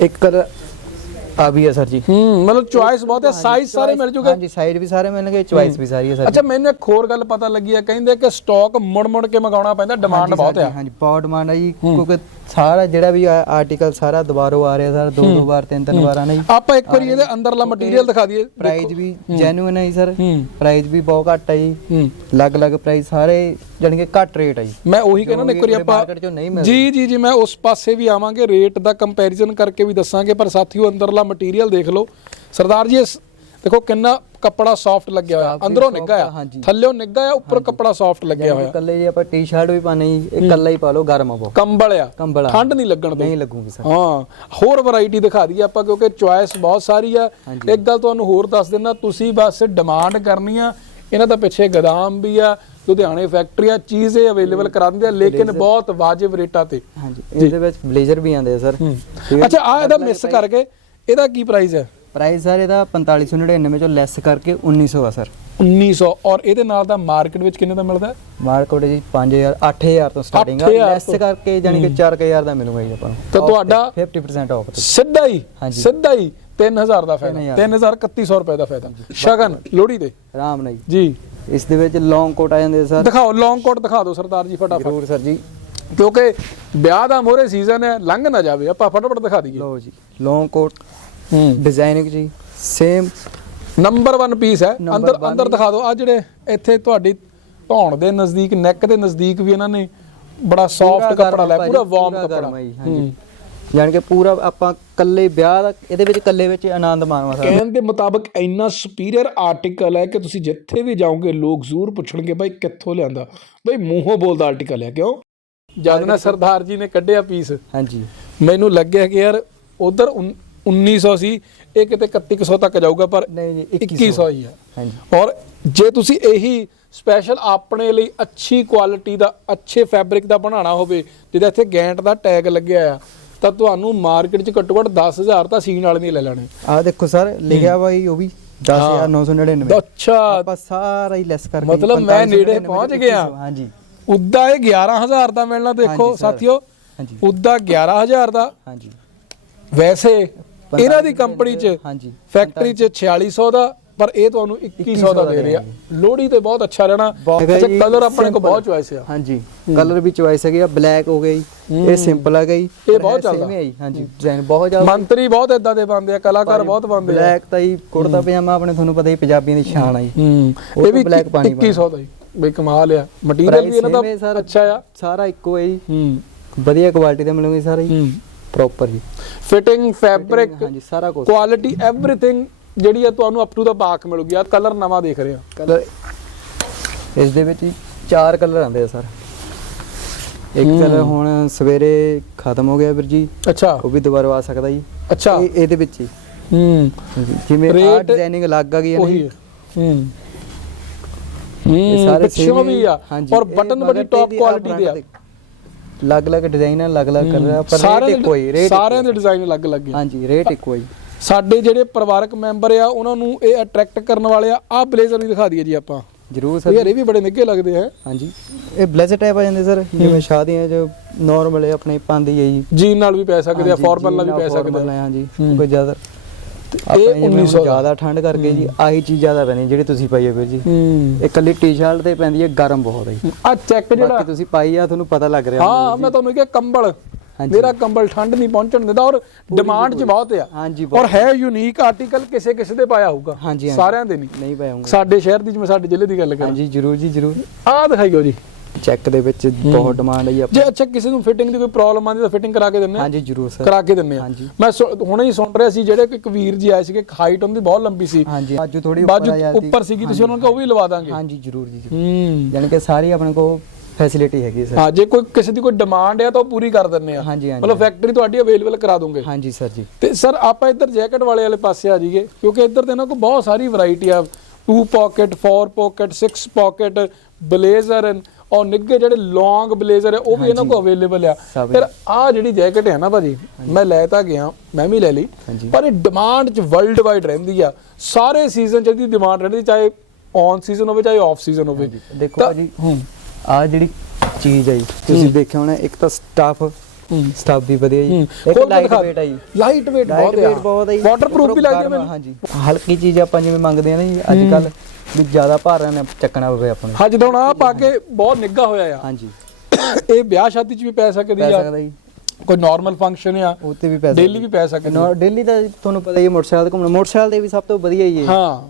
ਇੱਕ ਕਲਰ ਆ ਵੀ ਹੈ ਸਰ ਜੀ। ਹੂੰ ਮਤਲਬ ਚੁਆਇਸ ਬਹੁਤ ਹੈ ਸਾਈਜ਼ ਸਾਰੇ ਮਿਲ ਜੂਗੇ। ਹਾਂਜੀ ਸਾਈਡ ਵੀ ਸਾਰੇ ਮਿਲਣਗੇ ਚੁਆਇਸ ਵੀ ਸਾਰੀ ਹੈ ਸਰ ਅੱਛਾ ਮੈਨੂੰ ਇੱਕ ਹੋਰ ਗੱਲ ਪਤਾ ਲੱਗੀ ਹੈ ਕਹਿੰਦੇ ਕਿ ਸਟਾਕ ਮੁੜ ਮੁੜ ਕੇ ਮੰਗਾਉਣਾ ਪੈਂਦਾ ਡਿਮਾਂਡ ਬਹੁਤ ਆ। ਹਾਂਜੀ ਬਹੁਤ ਡਿਮਾਂਡ ਹੈ ਜੀ ਕਿਉਂਕਿ ਸਾਰਾ ਜਿਹੜਾ ਵੀ ਆਰਟੀਕਲ ਸਾਰਾ ਦੁਬਾਰੋ ਆ ਰਿਹਾ ਸਰ ਦੋ ਦੋ ਵਾਰ ਤਿੰਨ ਤਿੰਨ ਵਾਰ ਆਣਾ ਜੀ ਆਪਾਂ ਇੱਕ ਵਾਰੀ ਇਹਦੇ ਅੰਦਰਲਾ ਮਟੀਰੀਅਲ ਦਿਖਾ ਦਈਏ ਪ੍ਰਾਈਸ ਵੀ ਜੈਨੂਇਨ ਹੈ ਜੀ ਸਰ ਪ੍ਰਾਈਸ ਵੀ ਬਹੁਤ ਘੱਟ ਹੈ ਜੀ। ਅਲੱਗ-ਅਲੱਗ ਪ੍ਰਾਈਸ ਸਾਰੇ ਜਾਣੀ ਕਿ ਘੱਟ ਰੇਟ ਹੈ ਜੀ। ਮੈਂ ਉਹੀ ਕਹਿੰਦਾ ਨਾ ਇੱਕ ਵਾਰੀ ਆਪਾਂ ਮਾਰਕੀਟ ਚੋਂ ਨਹੀਂ ਮਿਲਦੇ। ਜੀ ਜੀ ਜੀ ਮੈਂ ਉਸ ਪਾਸੇ ਵੀ ਆਵਾਂਗੇ ਰੇਟ ਦਾ ਕੰਪੈਰੀਜ਼ਨ ਕਰਕੇ ਵੀ ਦੱਸਾਂਗੇ ਪਰ ਸਾਥੀਓ ਅੰਦਰਲਾ ਮਟੀਰੀਅਲ ਦੇਖ ਲਓ। ਸਰਦਾਰ ਜੀ ਦੇਖੋ ਕਿੰਨਾ ਕੱਪੜਾ ਸੌਫਟ ਲੱਗਿਆ ਹੋਇਆ ਅੰਦਰੋਂ ਨਿੱਘਾ ਆ, ਆ। ਥੱਲੇੋਂ ਨਿੱਘਾ ਆ ਉੱਪਰ ਕੱਪੜਾ ਸੌਫਟ ਲੱਗਿਆ ਹੋਇਆ। ਇਕੱਲੇ ਜੀ ਆਪਾਂ ਟੀ-ਸ਼ਰਟ ਵੀ ਪਾਣੇ ਇਹ ਇਕੱਲਾ ਹੀ ਪਾ ਲਓ ਗਰਮ ਆ ਬਹੁਤ। ਕੰਬਲ ਆ। ਕੰਬਲ ਆ। ਠੰਡ ਨਹੀਂ ਲੱਗਣ ਦੋ ਨਹੀਂ ਲੱਗੂਗੀ ਸਰ। ਹਾਂ ਹੋਰ ਵੈਰਾਈਟੀ ਦਿਖਾ ਦਈਏ ਆਪਾਂ ਕਿਉਂਕਿ ਚੁਆਇਸ ਬਹੁਤ ਸਾਰੀ ਆ। ਇੱਕ ਗੱਲ ਤੁਹਾਨੂੰ ਹੋਰ ਦੱਸ ਦਿੰਦਾ ਤੁਸੀਂ ਬਸ ਡਿਮਾਂਡ ਕਰਨੀ ਆ। ਇਹਨਾਂ ਦਾ ਪਿੱਛੇ ਗਦਾਮ ਵੀ ਆ ਲੁਧਿਆਣੇ ਫੈਕਟਰੀਆਂ ਚੀਜ਼ ਇਹ ਅਵੇਲੇਬਲ ਕਰਾ ਦਿੰਦੇ ਆ ਲੇਕਿਨ ਬਹੁਤ ਵਾਜਿਬ ਰੇਟਾਂ ਤੇ। ਹਾਂਜੀ ਇਹਦੇ ਵਿੱਚ ਬਲੇਜ਼ਰ ਵੀ ਆਉਂਦੇ ਆ ਸਰ। ਅੱਛਾ ਆ ਇਹਦਾ ਮਿਸ ਕਰਕੇ ਇਹਦਾ ਕੀ ਪ੍ਰਾਈਸ ਹੈ ਪ੍ਰਾਈਸ ਸਰ ਇਹਦਾ 4599 ਚੋਂ ਲੈਸ ਕਰਕੇ 1900 ਆ ਸਰ 1900 ਔਰ ਇਹਦੇ ਨਾਲ ਦਾ ਮਾਰਕੀਟ ਵਿੱਚ ਕਿੰਨੇ ਦਾ ਮਿਲਦਾ? ਹੈ? ਮਾਰਕੀਟ ਜੀ 5000 8000 ਤੋਂ ਸਟਾਰਟਿੰਗ ਆ। 8,000 ਲੈਸ ਕਰਕੇ ਜਾਨੀ ਕਿ 4000 ਦਾ ਮਿਲੂਗਾ ਜੀ ਆਪਾਂ ਨੂੰ। ਤਾਂ ਤੁਹਾਡਾ- ਤੇ 50% ਆਫ ਸਿੱਧਾ ਹੀ ਹਾਂਜੀ। ਸਿੱਧਾ ਹੀ 3000 ਦਾ ਫਾਇਦਾ। 3000 3100 ਰੁਪਏ ਦਾ ਫਾਇਦਾ। ਸ਼ਗਨ ਲੋਹੜੀ ਦੇ ਆਰਾਮ ਨਾਲ ਜੀ। ਜੀ। ਇਸ ਦੇ ਵਿੱਚ ਲੌਂਗ ਕੋਟ ਆ ਜਾਂਦੇ ਸਰ ਦਿਖਾਓ ਲੌਂਗ ਕੋਟ ਦਿਖਾ ਦਿਓ ਸਰਦਾਰ ਜੀ ਫਟਾਫਟ। ਜ਼ਰੂਰ ਸਰ ਜੀ। ਕਿਉਂਕਿ ਵਿਆਹ ਦਾ ਮੋਰੇ ਸੀਜ਼ਨ ਹੈ ਲੰਘ ਨਾ ਜਾਵੇ। ਆਪਾਂ ਫਟਾਫਟ ਦਿਖਾ ਦਈਏ। ਲਓ ਜੀ ਲੌਂਗ ਕੋਟ ਡਿਜ਼ਾਈਨਿੰਗ ਜੀ ਸੇਮ ਨੰਬਰ 1 ਪੀਸ ਹੈ। ਅੰਦਰ ਅੰਦਰ ਦਿਖਾ ਦਿਓ। ਆ ਜਿਹੜੇ ਇੱਥੇ ਤੁਹਾਡੀ ਧੌਣ ਦੇ ਨਜ਼ਦੀਕ ਨੈਕ ਦੇ ਨਜ਼ਦੀਕ ਵੀ ਇਹਨਾਂ ਨੇ ਬੜਾ ਸੌਫਟ ਕੱਪੜਾ ਲਿਆ ਪੂਰਾ ਵਾਰਮ ਕੱਪੜਾ। ਹਾਂਜੀ। ਜਾਣੀ ਕਿ ਪੂਰਾ ਆਪਾਂ ਕੱਲੇ ਵਿਆਹ ਦਾ ਇਹਦੇ ਵਿੱਚ ਕੱਲੇ ਵਿੱਚ ਆਨੰਦ ਮਾਣਵਾ ਸਕਦੇ ਕਹਿਣ ਦੇ ਮੁਤਾਬਕ ਇੰਨਾ ਸੁਪੀਰੀਅਰ ਆਰਟੀਕਲ ਹੈ ਕਿ ਤੁਸੀਂ ਜਿੱਥੇ ਵੀ ਜਾਓਗੇ ਲੋਕ ਜ਼ਰੂਰ ਪੁੱਛਣਗੇ ਬਾਈ ਕਿੱਥੋਂ ਲਿਆਂਦਾ? ਬਾਈ ਮੂੰਹੋਂ ਬੋਲਦਾ ਆਰਟੀਕਲ ਹੈ ਕਿਉਂ? ਜਦ ਨਾ ਸਰਦਾਰ ਜੀ ਨੇ ਕੱਢਿਆ ਪੀਸ ਹਾਂਜੀ। ਮੈਨੂੰ ਲੱਗਿਆ ਕਿ ਯਾਰ ਉਧਰ 1900 ਸੀ ਇਹ ਕਿਤੇ 3100 ਤੱਕ ਜਾਊਗਾ ਪਰ ਨਹੀਂ ਜੀ 2100 ਹੀ ਆ। ਹਾਂਜੀ। ਔਰ ਜੇ ਤੁਸੀਂ ਇਹੀ ਸਪੈਸ਼ਲ ਆਪਣੇ ਲਈ ਅੱਛੀ ਕੁਆਲਿਟੀ ਦਾ ਅੱਛੇ ਫੈਬਰਿਕ ਦਾ ਬਣਾਉਣਾ ਹੋਵੇ ਜਿਹਦਾ ਇੱਥੇ ਗੈਂਟ ਦਾ ਟੈਗ ਲੱਗਿਆ ਆ ਤਾਂ ਤੁਹਾਨੂੰ ਮਾਰਕੀਟ 'ਚ ਘੱਟੋ ਘੱਟ 10000 ਤਾਂ ਸੀਨ ਵਾਲੇ ਨਹੀਂ ਲੈ ਲੈਣੇ। ਆਹ ਦੇਖੋ ਸਰ ਲਿਖਿਆ ਬਾਈ ਉਹ ਵੀ 10999 ਅੱਛਾ। ਆਪਾਂ ਸਾਰਾ ਹੀ ਲੈਸ ਕਰਕੇ ਮਤਲਬ ਮੈਂ 4599 ਨੇੜੇ ਪਹੁੰਚ ਗਿਆ। ਹਾਂਜੀ। ਉੱਦਾਂ ਇਹ 11000 ਦਾ ਮਿਲਣਾ ਦੇਖੋ। ਸਾਥੀਓ। ਹਾਂਜੀ। ਉੱਦਾਂ 11000 ਦਾ। ਹਾਂਜੀ। ਵੈਸੇ ਇਹਨਾਂ ਦੀ ਕੰਪਨੀ 'ਚ ਹਾਂਜੀ ਫੈਕਟਰੀ 'ਚ 4600 ਦਾ ਪਰ ਇਹ ਤੁਹਾਨੂੰ 2100 ਦਾ ਦੇ ਰਿਹਾ। ਲੋਹੜੀ ਤੇ ਬਹੁਤ ਅੱਛਾ ਰਹਿਣਾ। ਅੱਛਾ ਜੀ, ਕਲਰ ਆਪਣੇ ਕੋਲ। ਬਹੁਤ ਚੁਆਇਸ ਆ। ਹਾਂਜੀ ਕਲਰ ਵੀ ਚੁਆਇਸ ਹੈਗੀ ਆ ਬਲੈਕ ਹੋ ਗਈ ਇਹ ਸਿੰਪਲ ਆ ਗਈ। ਇਹ ਬਹੁਤ ਚੱਲਦਾ। ਹਾਂਜੀ ਡਿਜ਼ਾਈਨ ਬਹੁਤ ਜ਼ਿਆਦਾ ਮੰਤਰੀ ਬਹੁਤ ਇਦਾਂ ਦੇ ਬੰਦੇ ਆ ਕਲਾਕਾਰ ਬਹੁਤ ਬੰਦੇ ਆ। ਬਲੈਕ ਤਾਂ ਹੀ ਕੁੜਤਾ ਪਜਾਮਾ ਆਪਣੇ ਤੁਹਾਨੂੰ ਪਤਾ ਹੀ ਪੰਜਾਬੀਆਂ ਦੀ ਸ਼ਾਨ ਆ ਜੀ। ਹੂੰ। ਇਹ ਵੀ ਤੋਂ black ਪਾਣੀ। 2100 ਦਾ ਹੀ ਬਈ ਕਮਾਲ ਆ। ਮਟੀਰੀਅਲ ਵੀ ਇਹਨਾਂ ਹੈ ਦਾ। ਅੱਛਾ ਆ। ਸਾਰਾ ਇੱਕੋ ਹੈ ਜੀ। ਹੂੰ। ਵਧੀਆ ਕੁਆਲਿਟੀ ਦਾ ਮਿਲੂਗੀ ਸਾਰਾ। ਜੀ ਹੂੰ। ਪ੍ਰੋਪਰ ਜੀ। ਫਿਟਿੰਗ ਫੈਬਰਿਕ ਹਾਂਜੀ ਸਾਰਾ ਕੁਝ ਕੁਆਲਿਟੀ ਐਵਰੀਥਿੰਗ ਜਿਹੜੀ ਆ ਤੁਹਾਨੂੰ ਅਪ ਟੂ ਦਾ ਬਾਕ ਮਿਲੂਗੀ। ਆ ਕਲਰ ਨਵਾਂ ਦੇਖ ਰਹੇ ਆ। ਕਲਰ ਇਸ ਦੇ ਵਿੱਚ ਚਾਰ ਕਲਰ ਆਉਂਦੇ ਆ ਸਰ। ਇੱਕ। ਕਲਰ ਹੁਣ ਸਵੇਰੇ ਖਤਮ ਹੋ ਗਿਆ ਵੀਰ ਜੀ। ਅੱਛਾ। ਉਹ ਵੀ ਦੁਬਾਰਾ ਆ ਸਕਦਾ ਜੀ। ਅੱਛਾ। ਇਹ ਇਹਦੇ ਵਿੱਚ ਹੀ। ਹੂੰ ਜਿਵੇਂ ਆ ਡਿਜ਼ਾਈਨਿੰਗ ਲੱਗ ਆ ਗਈ ਹੈ ਨਾ ਉਹੀ ਜੀ ਹੈ। ਹੂੰ ਇਹ ਹੂੰ ਸਾਰੇ ਪਿੱਛੋਂ ਵੀ ਆ। ਔਰ ਬਟਨ ਬੜੀ ਟੌਪ ਕੁਆਲਿਟੀ ਦੇ ਆ। ਅਲੱਗ-ਅਲੱਗ ਡਿਜ਼ਾਈਨ ਹੈ ਅਲੱਗ-ਅਲੱਗ ਕਲਰ ਆ ਪਰ ਸਾਰਿਆਂ ਰੇਟ ਦੇ ਇੱਕੋ ਹੀ ਰੇਟ ਸਾਰਿਆਂ ਦੇ ਡਿਜ਼ਾਈਨ ਅਲੱਗ ਅਲੱਗ ਆ। ਹਾਂਜੀ ਰੇਟ ਇੱਕੋ ਹੀ। ਸਾਡੇ ਜਿਹੜੇ ਪਰਿਵਾਰਕ ਮੈਂਬਰ ਆ ਉਹਨਾਂ ਨੂੰ ਇਹ ਅਟਰੈਕਟ ਕਰਨ ਵਾਲੇ ਆ ਆ ਬਲੇਜ਼ਰ ਵੀ ਦਿਖਾ ਦਈਏ ਜੀ ਆਪਾਂ। ਜਰੂਰ ਯਾਰ ਸਰ। ਇਹ ਵੀ ਬੜੇ ਨਿੱਘੇ ਲੱਗਦੇ ਆ। ਹਾਂਜੀ। ਇਹ ਬਲੇਜ਼ਰ ਟਾਈਪ ਆ ਜਾਂਦੇ ਸਰ ਜਿਵੇਂ ਸ਼ਾਦੀਆਂ 'ਚ ਨਾਰਮਲ ਆਪਣੇ ਪਾਉਂਦੀ ਹੈ ਜੀ ਜੀਨ ਨਾਲ ਵੀ ਪੈ ਸਕਦੇ ਆ ਫਾਰਮਲ ਨਾਲ ਵੀ ਪੈ ਸਕਦੇ ਆ। ਹਾਂਜੀ। ਹੂੰ। ਕੋਈ ਜ਼ਿਆਦਾ ਇਹ ਆਪਣੇ 1900 ਦਾ। ਜ਼ਿਆਦਾ ਠੰਡ ਕਰਕੇ ਜੀ ਆਹੀ ਚੀਜ਼ ਜ਼ਿਆਦਾ ਪੈਣੀ ਜਿਹੜੀ ਤੁਸੀਂ ਪਾਈ ਹੈ ਵੀਰ ਜੀ। ਇਹ ਕੱਲੀ ਟੀ-ਸ਼ਰਟ ਤੇ ਪੈਂਦੀ ਹੈ ਗਰਮ ਬਹੁਤ ਹੈ ਆ ਚੈੱਕ ਜਿਹੜਾ ਤੁਸੀਂ ਪਾਈ ਆ ਤੁਹਾਨੂੰ ਪਤਾ ਲੱਗ ਰਿਹਾ ਹਾਂ ਮੈਂ ਤੁਹਾਨੂੰ ਕਿਹਾ ਕੰਬਲ। ਮੇਰਾ ਕੰਬਲ ਠੰਡ ਨਹੀਂ ਪਹੁੰਚਣ ਦਿੰਦਾ ਔਰ ਡਿਮਾਂਡ 'ਚ ਬਹੁਤ ਆ। ਹਾਂਜੀ ਔਰ ਹੈ ਯੂਨੀਕ ਆਰਟੀਕਲ ਕਿਸੇ ਕਿਸੇ ਦੇ ਪਾਇਆ ਹੋਊਗਾ। ਸਾਰਿਆਂ ਦੇ ਨਹੀਂ। ਨਹੀਂ ਪਾਉਂਗਾ ਸਾਡੇ ਸ਼ਹਿਰ ਦੀ ਜਿਵੇਂ ਸਾਡੇ ਜ਼ਿਲ੍ਹੇ ਦੀ ਗੱਲ ਕਰਾਂ। ਹਾਂਜੀ ਜਰੂਰ ਜੀ ਜਰੂਰ। ਆਹ ਦਿਖਾਈਓ ਜੀ। ਚੈੱਕ ਦੇ ਵਿੱਚ ਬਹੁਤ ਡਿਮਾਂਡ ਹੈ ਜੀ ਆਪਾਂ ਜੇ ਅੱਛਾ ਕਿਸੇ ਨੂੰ ਫਿਟਿੰਗ ਦੀ ਕੋਈ ਪ੍ਰੋਬਲਮ ਆਉਂਦੀ ਤਾਂ ਫਿਟਿੰਗ ਕਰਾ ਕੇ ਦਿੰਨੇ ਆ ਹਾਂਜੀ ਜਰੂਰ ਸਰ। ਕਰਾ ਕੇ ਦਿੰਨੇ ਆ। ਮੈਂ ਹੁਣੇ ਹੀ ਸੁਣ ਰਿਹਾ ਸੀ ਜਿਹੜੇ ਇੱਕ ਵੀਰ ਜੀ ਆਏ ਸੀਗੇ ਹਾਈਟ ਉਹਨਾਂ ਦੀ ਬਹੁਤ ਲੰਬੀ ਸੀ। ਹਾਂਜੀ ਬਾਜੂ ਥੋੜੀ ਉੱਪਰ ਆ ਜਾਂਦੀ। ਉੱਪਰ ਸੀਗੀ ਤੁਸੀਂ ਉਹਨਾਂ ਨੂੰ ਉਹ ਵੀ ਲਵਾ ਦਾਂਗੇ। ਹਾਂਜੀ ਜਰੂਰ ਜੀ। ਹੂੰ। ਯਾਨੀ ਕਿ ਸਾਰੀ ਆਪਣੇ ਕੋਲ ਫੈਸਿਲਿਟੀ ਹੈਗੀ ਸਰ। ਹਾਂ ਜੇ ਕੋਈ ਕਿਸੇ ਦੀ ਕੋਈ ਡਿਮਾਂਡ ਹੈ ਤਾਂ ਉਹ ਪੂਰੀ ਕਰ ਦਿੰਨੇ ਆ। ਮਤਲਬ ਫੈਕਟਰੀ ਤੁਹਾਡੀ ਅਵੇਲੇਬਲ ਕਰਾ ਦੋਗੇ। ਹਾਂਜੀ ਸਰ ਜੀ। ਤੇ ਸਰ ਆਪਾਂ ਇੱਧਰ ਜੈਕਟ ਵਾਲੇ ਵਾਲੇ ਪਾਸੇ ਆ ਜਾਈਏ ਕਿਉਂਕਿ ਇੱਧਰ ਤੇ ਇਹਨਾਂ ਕੋਲ ਬਹੁਤ ਸਾਰੀ ਵੈਰਾਈਟੀ ਆ। 2 ਪਾਕਟ 4 ਪਾਕਟ 6 ਪਾਕਟ ਬਲੇਜ਼ਰ ਔਰ ਨਿੱਘੇ ਜਿਹੜੇ ਲੌਂਗ ਬਲੇਜ਼ਰ ਹੈ ਉਹ ਵੀ ਇਹਨਾਂ ਕੋਲ ਅਵੇਲੇਬਲ ਆ। ਫਿਰ ਆ ਜਿਹੜੀ ਜੈਕਟ ਹੈ ਨਾ ਭਾਜੀ ਮੈਂ ਲੈ ਤਾਂ ਗਿਆ ਮੈਂ ਵੀ ਲੈ ਲਈ। ਪਰ ਇਹ ਡਿਮਾਂਡ ਚ ਵਰਲਡ ਵਾਈਡ ਰਹਿੰਦੀ ਆ। ਸਾਰੇ ਸੀਜ਼ਨ ਚ ਇਹਦੀ ਡਿਮਾਂਡ ਰਹਿੰਦੀ ਚਾਹੇ ਔਨ ਸੀਜ਼ਨ ਹੋਵੇ ਚਾਹੇ ਆਫ ਸੀਜ਼ਨ ਹੋਵੇ। ਦੇਖੋ ਭਾਜੀ ਹੂੰ ਆ ਜਿਹੜੀ ਚੀਜ਼ ਹੈ ਤੁਸੀਂ ਦੇਖਿਆ ਹੋਣਾ ਇੱਕ ਤਾਂ ਸਟਾਫ ਹੂੰ। ਸਟਾਫ ਵੀ ਵਧੀਆ ਜੀ। ਇੱਕ ਕੇ ਲਾਈਟ। ਵੇਟ ਹੈ ਜੀ। ਲਾਈਟ weight ਬਹੁਤ ਹੈ ਵਾਟਰਪ੍ਰੂਫ ਵੀ ਲੱਗਦੀ ਹੈ ਮੈਨੂੰ। ਹਾਂਜੀ। ਹਲਕੀ ਚੀਜ਼ ਆਪਾਂ ਜਿਵੇਂ ਮੰਗਦੇ ਆ ਨਾ ਜੀ ਅੱਜ ਕੱਲ ਵੀ ਜ਼ਿਆਦਾ ਭਾਰਾ ਨਾ ਚੱਕਣਾ ਪਵੇ ਆਪਾਂ ਨੂੰ ਹਾਂ ਜਦੋਂ ਹੁਣ ਆ ਪਾ ਕੇ ਬਹੁਤ ਨਿੱਘਾ ਹੋਇਆ ਆ। ਹਾਂਜੀ। ਇਹ ਵਿਆਹ ਸ਼ਾਦੀ ਚ ਵੀ ਪੈ ਸਕਦੀ ਪੈ ਆ। ਸਕਦਾ ਜੀ। ਕੋਈ ਨਾਰਮਲ ਫੰਕਸ਼ਨ ਆ ਉਹ ਤੇ ਵੀ ਪੈ ਡੇਲੀ ਵੀ ਪੈ ਸਕਦੀ। ਸਕਦਾ ਡੇਲੀ ਦਾ ਤੁਹਾਨੂੰ ਪਤਾ ਹੀ ਹੈ ਮੋਟਰਸਾਈਕਲ ਤੇ ਘੁੰਮਣਾ। ਮੋਟਰਸਾਈਕਲ ਤੇ ਵੀ ਸਭ ਤੋਂ ਵਧੀਆ ਹੀ ਹੈ ਹਾਂ।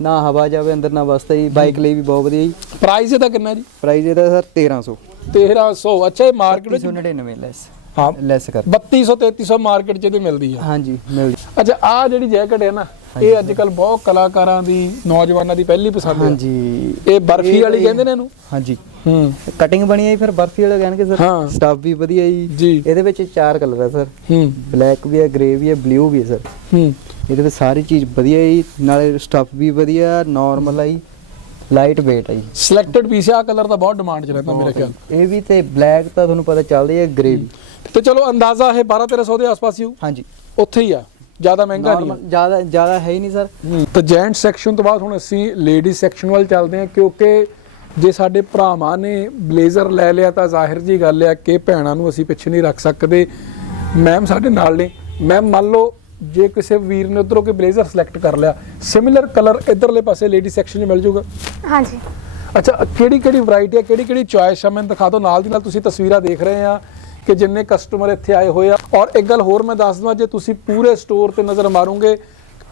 ਨਾ ਹਵਾ ਜਾਵੇ ਅੰਦਰ ਨਾ ਵਸਤਾ ਜੀ। ਬਾਈਕ ਲਈ ਵੀ ਬਹੁਤ ਵਧੀਆ ਜੀ। ਪ੍ਰਾਈਸ ਇਹਦਾ ਕਿੰਨਾ ਜੀ? ਪ੍ਰਾਈਸ ਇਹਦਾ ਸਰ 1300 1300 ਅੱਛਾ ਇਹ ਮਾਰਕੀਟ ਵਿੱਚ 399 ਲੈਸ ਹਾਂ। ਲੈਸ ਕਰ। 3200 3300 ਮਾਰਕੀਟ ਚ ਇਹਦੀ ਮਿਲਦੀ ਆ। ਹਾਂਜੀ ਮਿਲ ਅੱਛਾ ਆ ਜਿਹੜੀ ਜੈਕਟ ਹੈ ਨਾ ਇਹ ਅੱਜ ਕੱਲ ਬਹੁਤ ਕਲਾਕਾਰਾਂ ਦੀ ਨੌਜਵਾਨਾਂ ਦੀ ਪਹਿਲੀ ਪਸੰਦ ਹੈ ਹਾਂਜੀ। ਇਹ ਬਰਫੀ ਵਾਲੀ ਕਹਿੰਦੇ ਨੇ ਇਹਨੂੰ? ਹਾਂਜੀ। ਹੂੰ। ਕਟਿੰਗ ਬਣੀ ਹੈ ਫਿਰ ਬਰਫੀ ਵਾਲਾ ਕਹਿਣਗੇ ਸਰ। ਸਟਾਫ ਵੀ ਵਧੀਆ ਜੀ। ਜੀ। ਇਹਦੇ ਵਿੱਚ ਚਾਰ ਕਲਰ ਹੈ ਸਰ। ਹੂੰ। ਬਲੈਕ ਵੀ ਹੈ ਗ੍ਰੇ ਵੀ ਹੈ ਬਲੂ ਵੀ ਹੈ ਸਰ। ਹੂੰ। ਇਹਦੇ ਵਿੱਚ ਸਾਰੀ ਚੀਜ਼ ਵਧੀਆ ਹੈ ਨਾਲੇ ਸਟਾਫ ਵੀ ਵਧੀਆ ਨਾਰਮਲ ਹੈ ਲਾਈਟ weight ਹੈ ਜੀ। ਸਿਲੈਕਟਡ ਪੀਸ ਆ ਕਲਰ ਦਾ ਬਹੁਤ ਡਿਮਾਂਡ ਚ ਰਹਿੰਦਾ ਮੇਰੇ ਖਿਆਲ ਇਹ ਵੀ ਤੇ ਬਲੈਕ ਤਾਂ ਤੁਹਾਨੂੰ ਪਤਾ ਚੱਲਦਾ ਹੀ ਗ੍ਰੇ ਤੇ ਚਲੋ ਅੰਦਾਜ਼ਾ ਇਹ 12 1300 ਦੇ ਆਸ-ਪਾਸ ਹੀ ਹਾਂਜੀ। ਉੱਥੇ ਹੀ ਆ। ਜ਼ਿਆਦਾ ਮਹਿੰਗਾ ਨਹੀਂ ਜ਼ਿਆਦਾ ਜ਼ਿਆਦਾ ਹੈ ਹੀ ਨਹੀਂ ਸਰ ਤਾਂ ਜੈਂਟ ਸੈਕਸ਼ਨ ਤੋਂ ਬਾਅਦ ਹੁਣ ਅਸੀਂ ਲੇਡੀ ਸੈਕਸ਼ਨ ਵੱਲ ਚੱਲਦੇ ਹਾਂ ਕਿਉਂਕਿ ਜੇ ਸਾਡੇ ਭਰਾਵਾਂ ਨੇ ਬਲੇਜ਼ਰ ਲੈ ਲਿਆ ਤਾਂ ਜ਼ਾਹਿਰ ਜੀ ਗੱਲ ਆ ਕਿ ਭੈਣਾਂ ਨੂੰ ਅਸੀਂ ਪਿੱਛੇ ਨਹੀਂ ਰੱਖ ਸਕਦੇ। ਮੈਮ ਸਾਡੇ ਨਾਲ ਨੇ। ਮੈਮ ਮੰਨ ਲਓ ਜੇ ਕਿਸੇ ਵੀਰ ਨੇ ਉਧਰੋਂ ਕੋਈ ਬਲੇਜ਼ਰ ਸਿਲੈਕਟ ਕਰ ਲਿਆ ਸਿਮਿਲਰ ਕਲਰ ਇਧਰਲੇ ਪਾਸੇ ਲੇਡੀ ਸੈਕਸ਼ਨ 'ਚ ਮਿਲ ਜਾਊਗਾ ਹਾਂਜੀ। ਅੱਛਾ ਕਿਹੜੀ ਕਿਹੜੀ ਵੈਰਾਈਟੀ ਹੈ ਕਿਹੜੀ ਕਿਹੜੀ ਚੁਆਇਸ ਆ? ਮੈਨੂੰ ਦਿਖਾ ਦਿਓ ਨਾਲ ਦੀ ਨਾਲ ਤੁਸੀਂ ਤਸਵੀਰਾਂ ਦੇਖ ਰਹੇ ਆ। ਕਿ ਜਿੰਨੇ ਕਸਟਮਰ ਇੱਥੇ ਆਏ ਹੋਏ ਆ। ਔਰ ਇੱਕ ਗੱਲ ਹੋਰ ਮੈਂ ਦੱਸ ਦਵਾਂ ਜੇ ਤੁਸੀਂ ਪੂਰੇ ਸਟੋਰ ਤੇ ਨਜ਼ਰ ਮਾਰੋਗੇ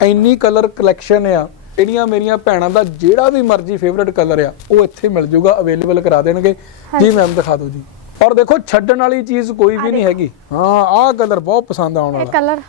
ਇੰਨੀ ਕਲਰ ਕਲੈਕਸ਼ਨ ਆ। ਜਿਹੜੀਆਂ ਮੇਰੀਆਂ ਭੈਣਾਂ ਦਾ ਜਿਹੜਾ ਵੀ ਮਰਜ਼ੀ ਫੇਵਰਿਟ ਕਲਰ ਆ ਉਹ ਇੱਥੇ ਮਿਲ ਜਾਊਗਾ ਅਵੇਲੇਬਲ ਕਰਾ ਦੇਣਗੇ। ਜੀ ਮੈਮ ਦਿਖਾ ਦਿਓ ਜੀ। ਔਰ ਦੇਖੋ ਛੱਡਣ ਵਾਲੀ ਚੀਜ਼ ਕੋਈ ਵੀ ਨਹੀਂ ਹੈਗੀ। ਹਾਂ ਆਹ ਕਲਰ ਬਹੁਤ ਪਸੰਦ ਆਉਣ ਇਹ ਵਾਲਾ। ਕਲਰ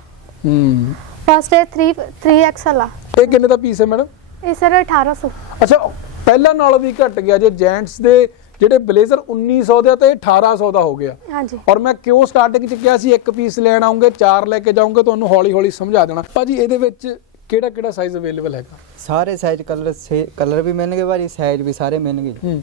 ਹੂੰ। ਫਸਟ ਹੈ 3 3XL ਆ ਇਹ ਕਿੰਨੇ ਦਾ ਪੀਸ ਹੈ ਮੈਡਮ ਇਹ ਸਰ 1800 ਅੱਛਾ ਪਹਿਲਾਂ ਨਾਲੋਂ ਵੀ ਘਟ ਗਿਆ। ਜੇ ਜੈਂਟਸ ਦੇ ਜਿਹੜੇ ਬਲੇਜ਼ਰ 1900 ਦੇ ਤੇ ਇਹ 1800 ਦਾ ਹੋ ਗਿਆ। ਹਾਂਜੀ। ਔਰ ਮੈਂ ਕਿਉਂ ਸਟਾਰਟਿੰਗ ਚ ਕਿਹਾ ਸੀ ਇੱਕ ਪੀਸ ਲੈਣ ਆਉਂਗੇ ਚਾਰ ਲੈ ਕੇ ਜਾਉਂਗੇ ਤੁਹਾਨੂੰ ਹੌਲੀ ਹੌਲੀ ਸਮਝਾ ਦੇਣਾ। ਭਾਜੀ ਇਹਦੇ ਵਿੱਚ ਕਿਹੜਾ ਕਿਹੜਾ ਸਾਈਜ਼ ਅਵੇਲੇਬਲ ਹੈਗਾ? ਸਾਰੇ ਸਾਈਜ਼ ਕਲਰ ਕਲਰ ਵੀ ਮਿਲਣਗੇ ਭਾਜੀ ਸਾਈਜ਼ ਵੀ ਸਾਰੇ ਮਿਲਣਗੇ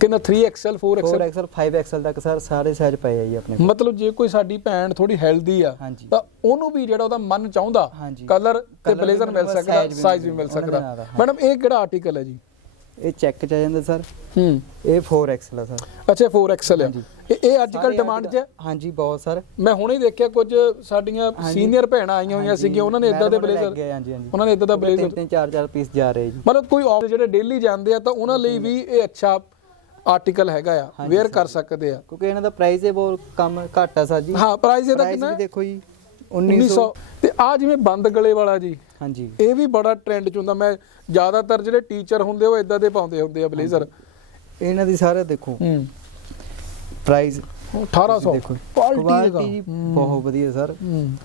ਕਿੰਨਾ 3XL 4XL 4XL 5XL ਤੱਕ ਸਰ ਸਾਰੇ ਸਾਈਜ਼ ਪਏ ਆ ਜੀ ਆਪਣੇ ਕੋਲ। ਮਤਲਬ ਜੇ ਕੋਈ ਸਾਡੀ ਭੈਣ ਥੋੜੀ ਹੈਲਦੀ ਆ। ਤਾਂ ਉਹਨੂੰ ਵੀ ਜਿਹੜਾ ਉਹਦਾ ਮਨ ਚਾਹੁੰਦਾ। ਕਲਰ ਤੇ ਬਲੇਜ਼ਰ ਮਿਲ ਸਕਦਾ ਸਾਈਜ਼ ਵੀ ਮਿਲ ਸਕਦਾ। ਮੈਡਮ ਇਹ ਕਿਹੜਾ ਆਰਟੀਕਲ ਹੈ ਜੀ? ਇਹ ਚੈੱਕ ਚ ਆ ਜਾਂਦਾ ਸਰ। ਹੂੰ। ਇਹ 4XL ਆ ਸਰ। ਅੱਛਾ 4XL ਆ। ਇਹ ਇਹ ਅੱਜ ਕੱਲ ਡਿਮਾਂਡ 'ਚ ਹੈ? ਹਾਂਜੀ ਬਹੁਤ ਸਰ। ਮੈਂ ਹੁਣੇ ਹੀ ਦੇਖਿਆ ਕੁਝ ਸਾਡੀਆਂ। ਸੀਨੀਅਰ ਭੈਣਾਂ ਆਈਆਂ ਹੋਈਆਂ ਸੀਗੀਆਂ ਉਹਨਾਂ ਨੇ ਇਦਾਂ ਦੇ ਬਲੇਜ਼ਰ ਗਏ, ਹਾਂਜੀ ਹਾਂਜੀ। ਉਹਨਾਂ ਨੇ ਇਦਾਂ ਦਾ ਬਲੇਜ਼ਰ ਤਿੰਨ ਚਾਰ ਚਾਰ ਪੀਸ ਜਾ ਰਹੇ ਜੀ। ਮਤਲਬ ਕੋਈ ਆਫ ਜਿਹੜੇ ਡੇਲੀ ਜਾਂਦੇ ਆ ਤਾਂ ਉਹਨਾਂ ਲਈ ਵੀ ਇਹ ਅੱਛਾ ਆਰਟੀਕਲ ਹੈਗਾ ਆ। ਵੇਅਰ। ਕਰ ਸਕਦੇ ਆ। ਕਿਉਂਕਿ ਇਹਨਾਂ ਦਾ ਪ੍ਰਾਈਸ ਹੀ ਬਹੁਤ ਕਮ ਘੱਟ ਆ ਸਰ ਜੀ। ਹਾਂ ਪ੍ਰਾਈਸ ਇਹਦਾ ਕਿੰਨਾ? ਦੇਖੋ ਜੀ। 1900 1900 ਤੇ ਆ ਜਿਵੇਂ ਬੰਦ ਗਲੇ ਵਾਲਾ ਜੀ ਹਾਂਜੀ। ਇਹ ਵੀ ਬੜਾ ਟ੍ਰੈਂਡ ਚ ਹੁੰਦਾ। ਮੈਂ ਜ਼ਿਆਦਾਤਰ ਜਿਹੜੇ ਟੀਚਰ ਹੁੰਦੇ ਉਹ ਇਦਾਂ ਦੇ ਪਾਉਂਦੇ ਹੁੰਦੇ ਆ ਬਲੇਜ਼ਰ ਇਹਨਾਂ ਦੀ ਸਾਰੇ ਦੇਖੋ। ਹੂੰ। ਪ੍ਰਾਈਸ 1800 ਦੇਖੋ ਕੁਆਲਿਟੀ ਬਹੁਤ ਵਧੀਆ ਸਰ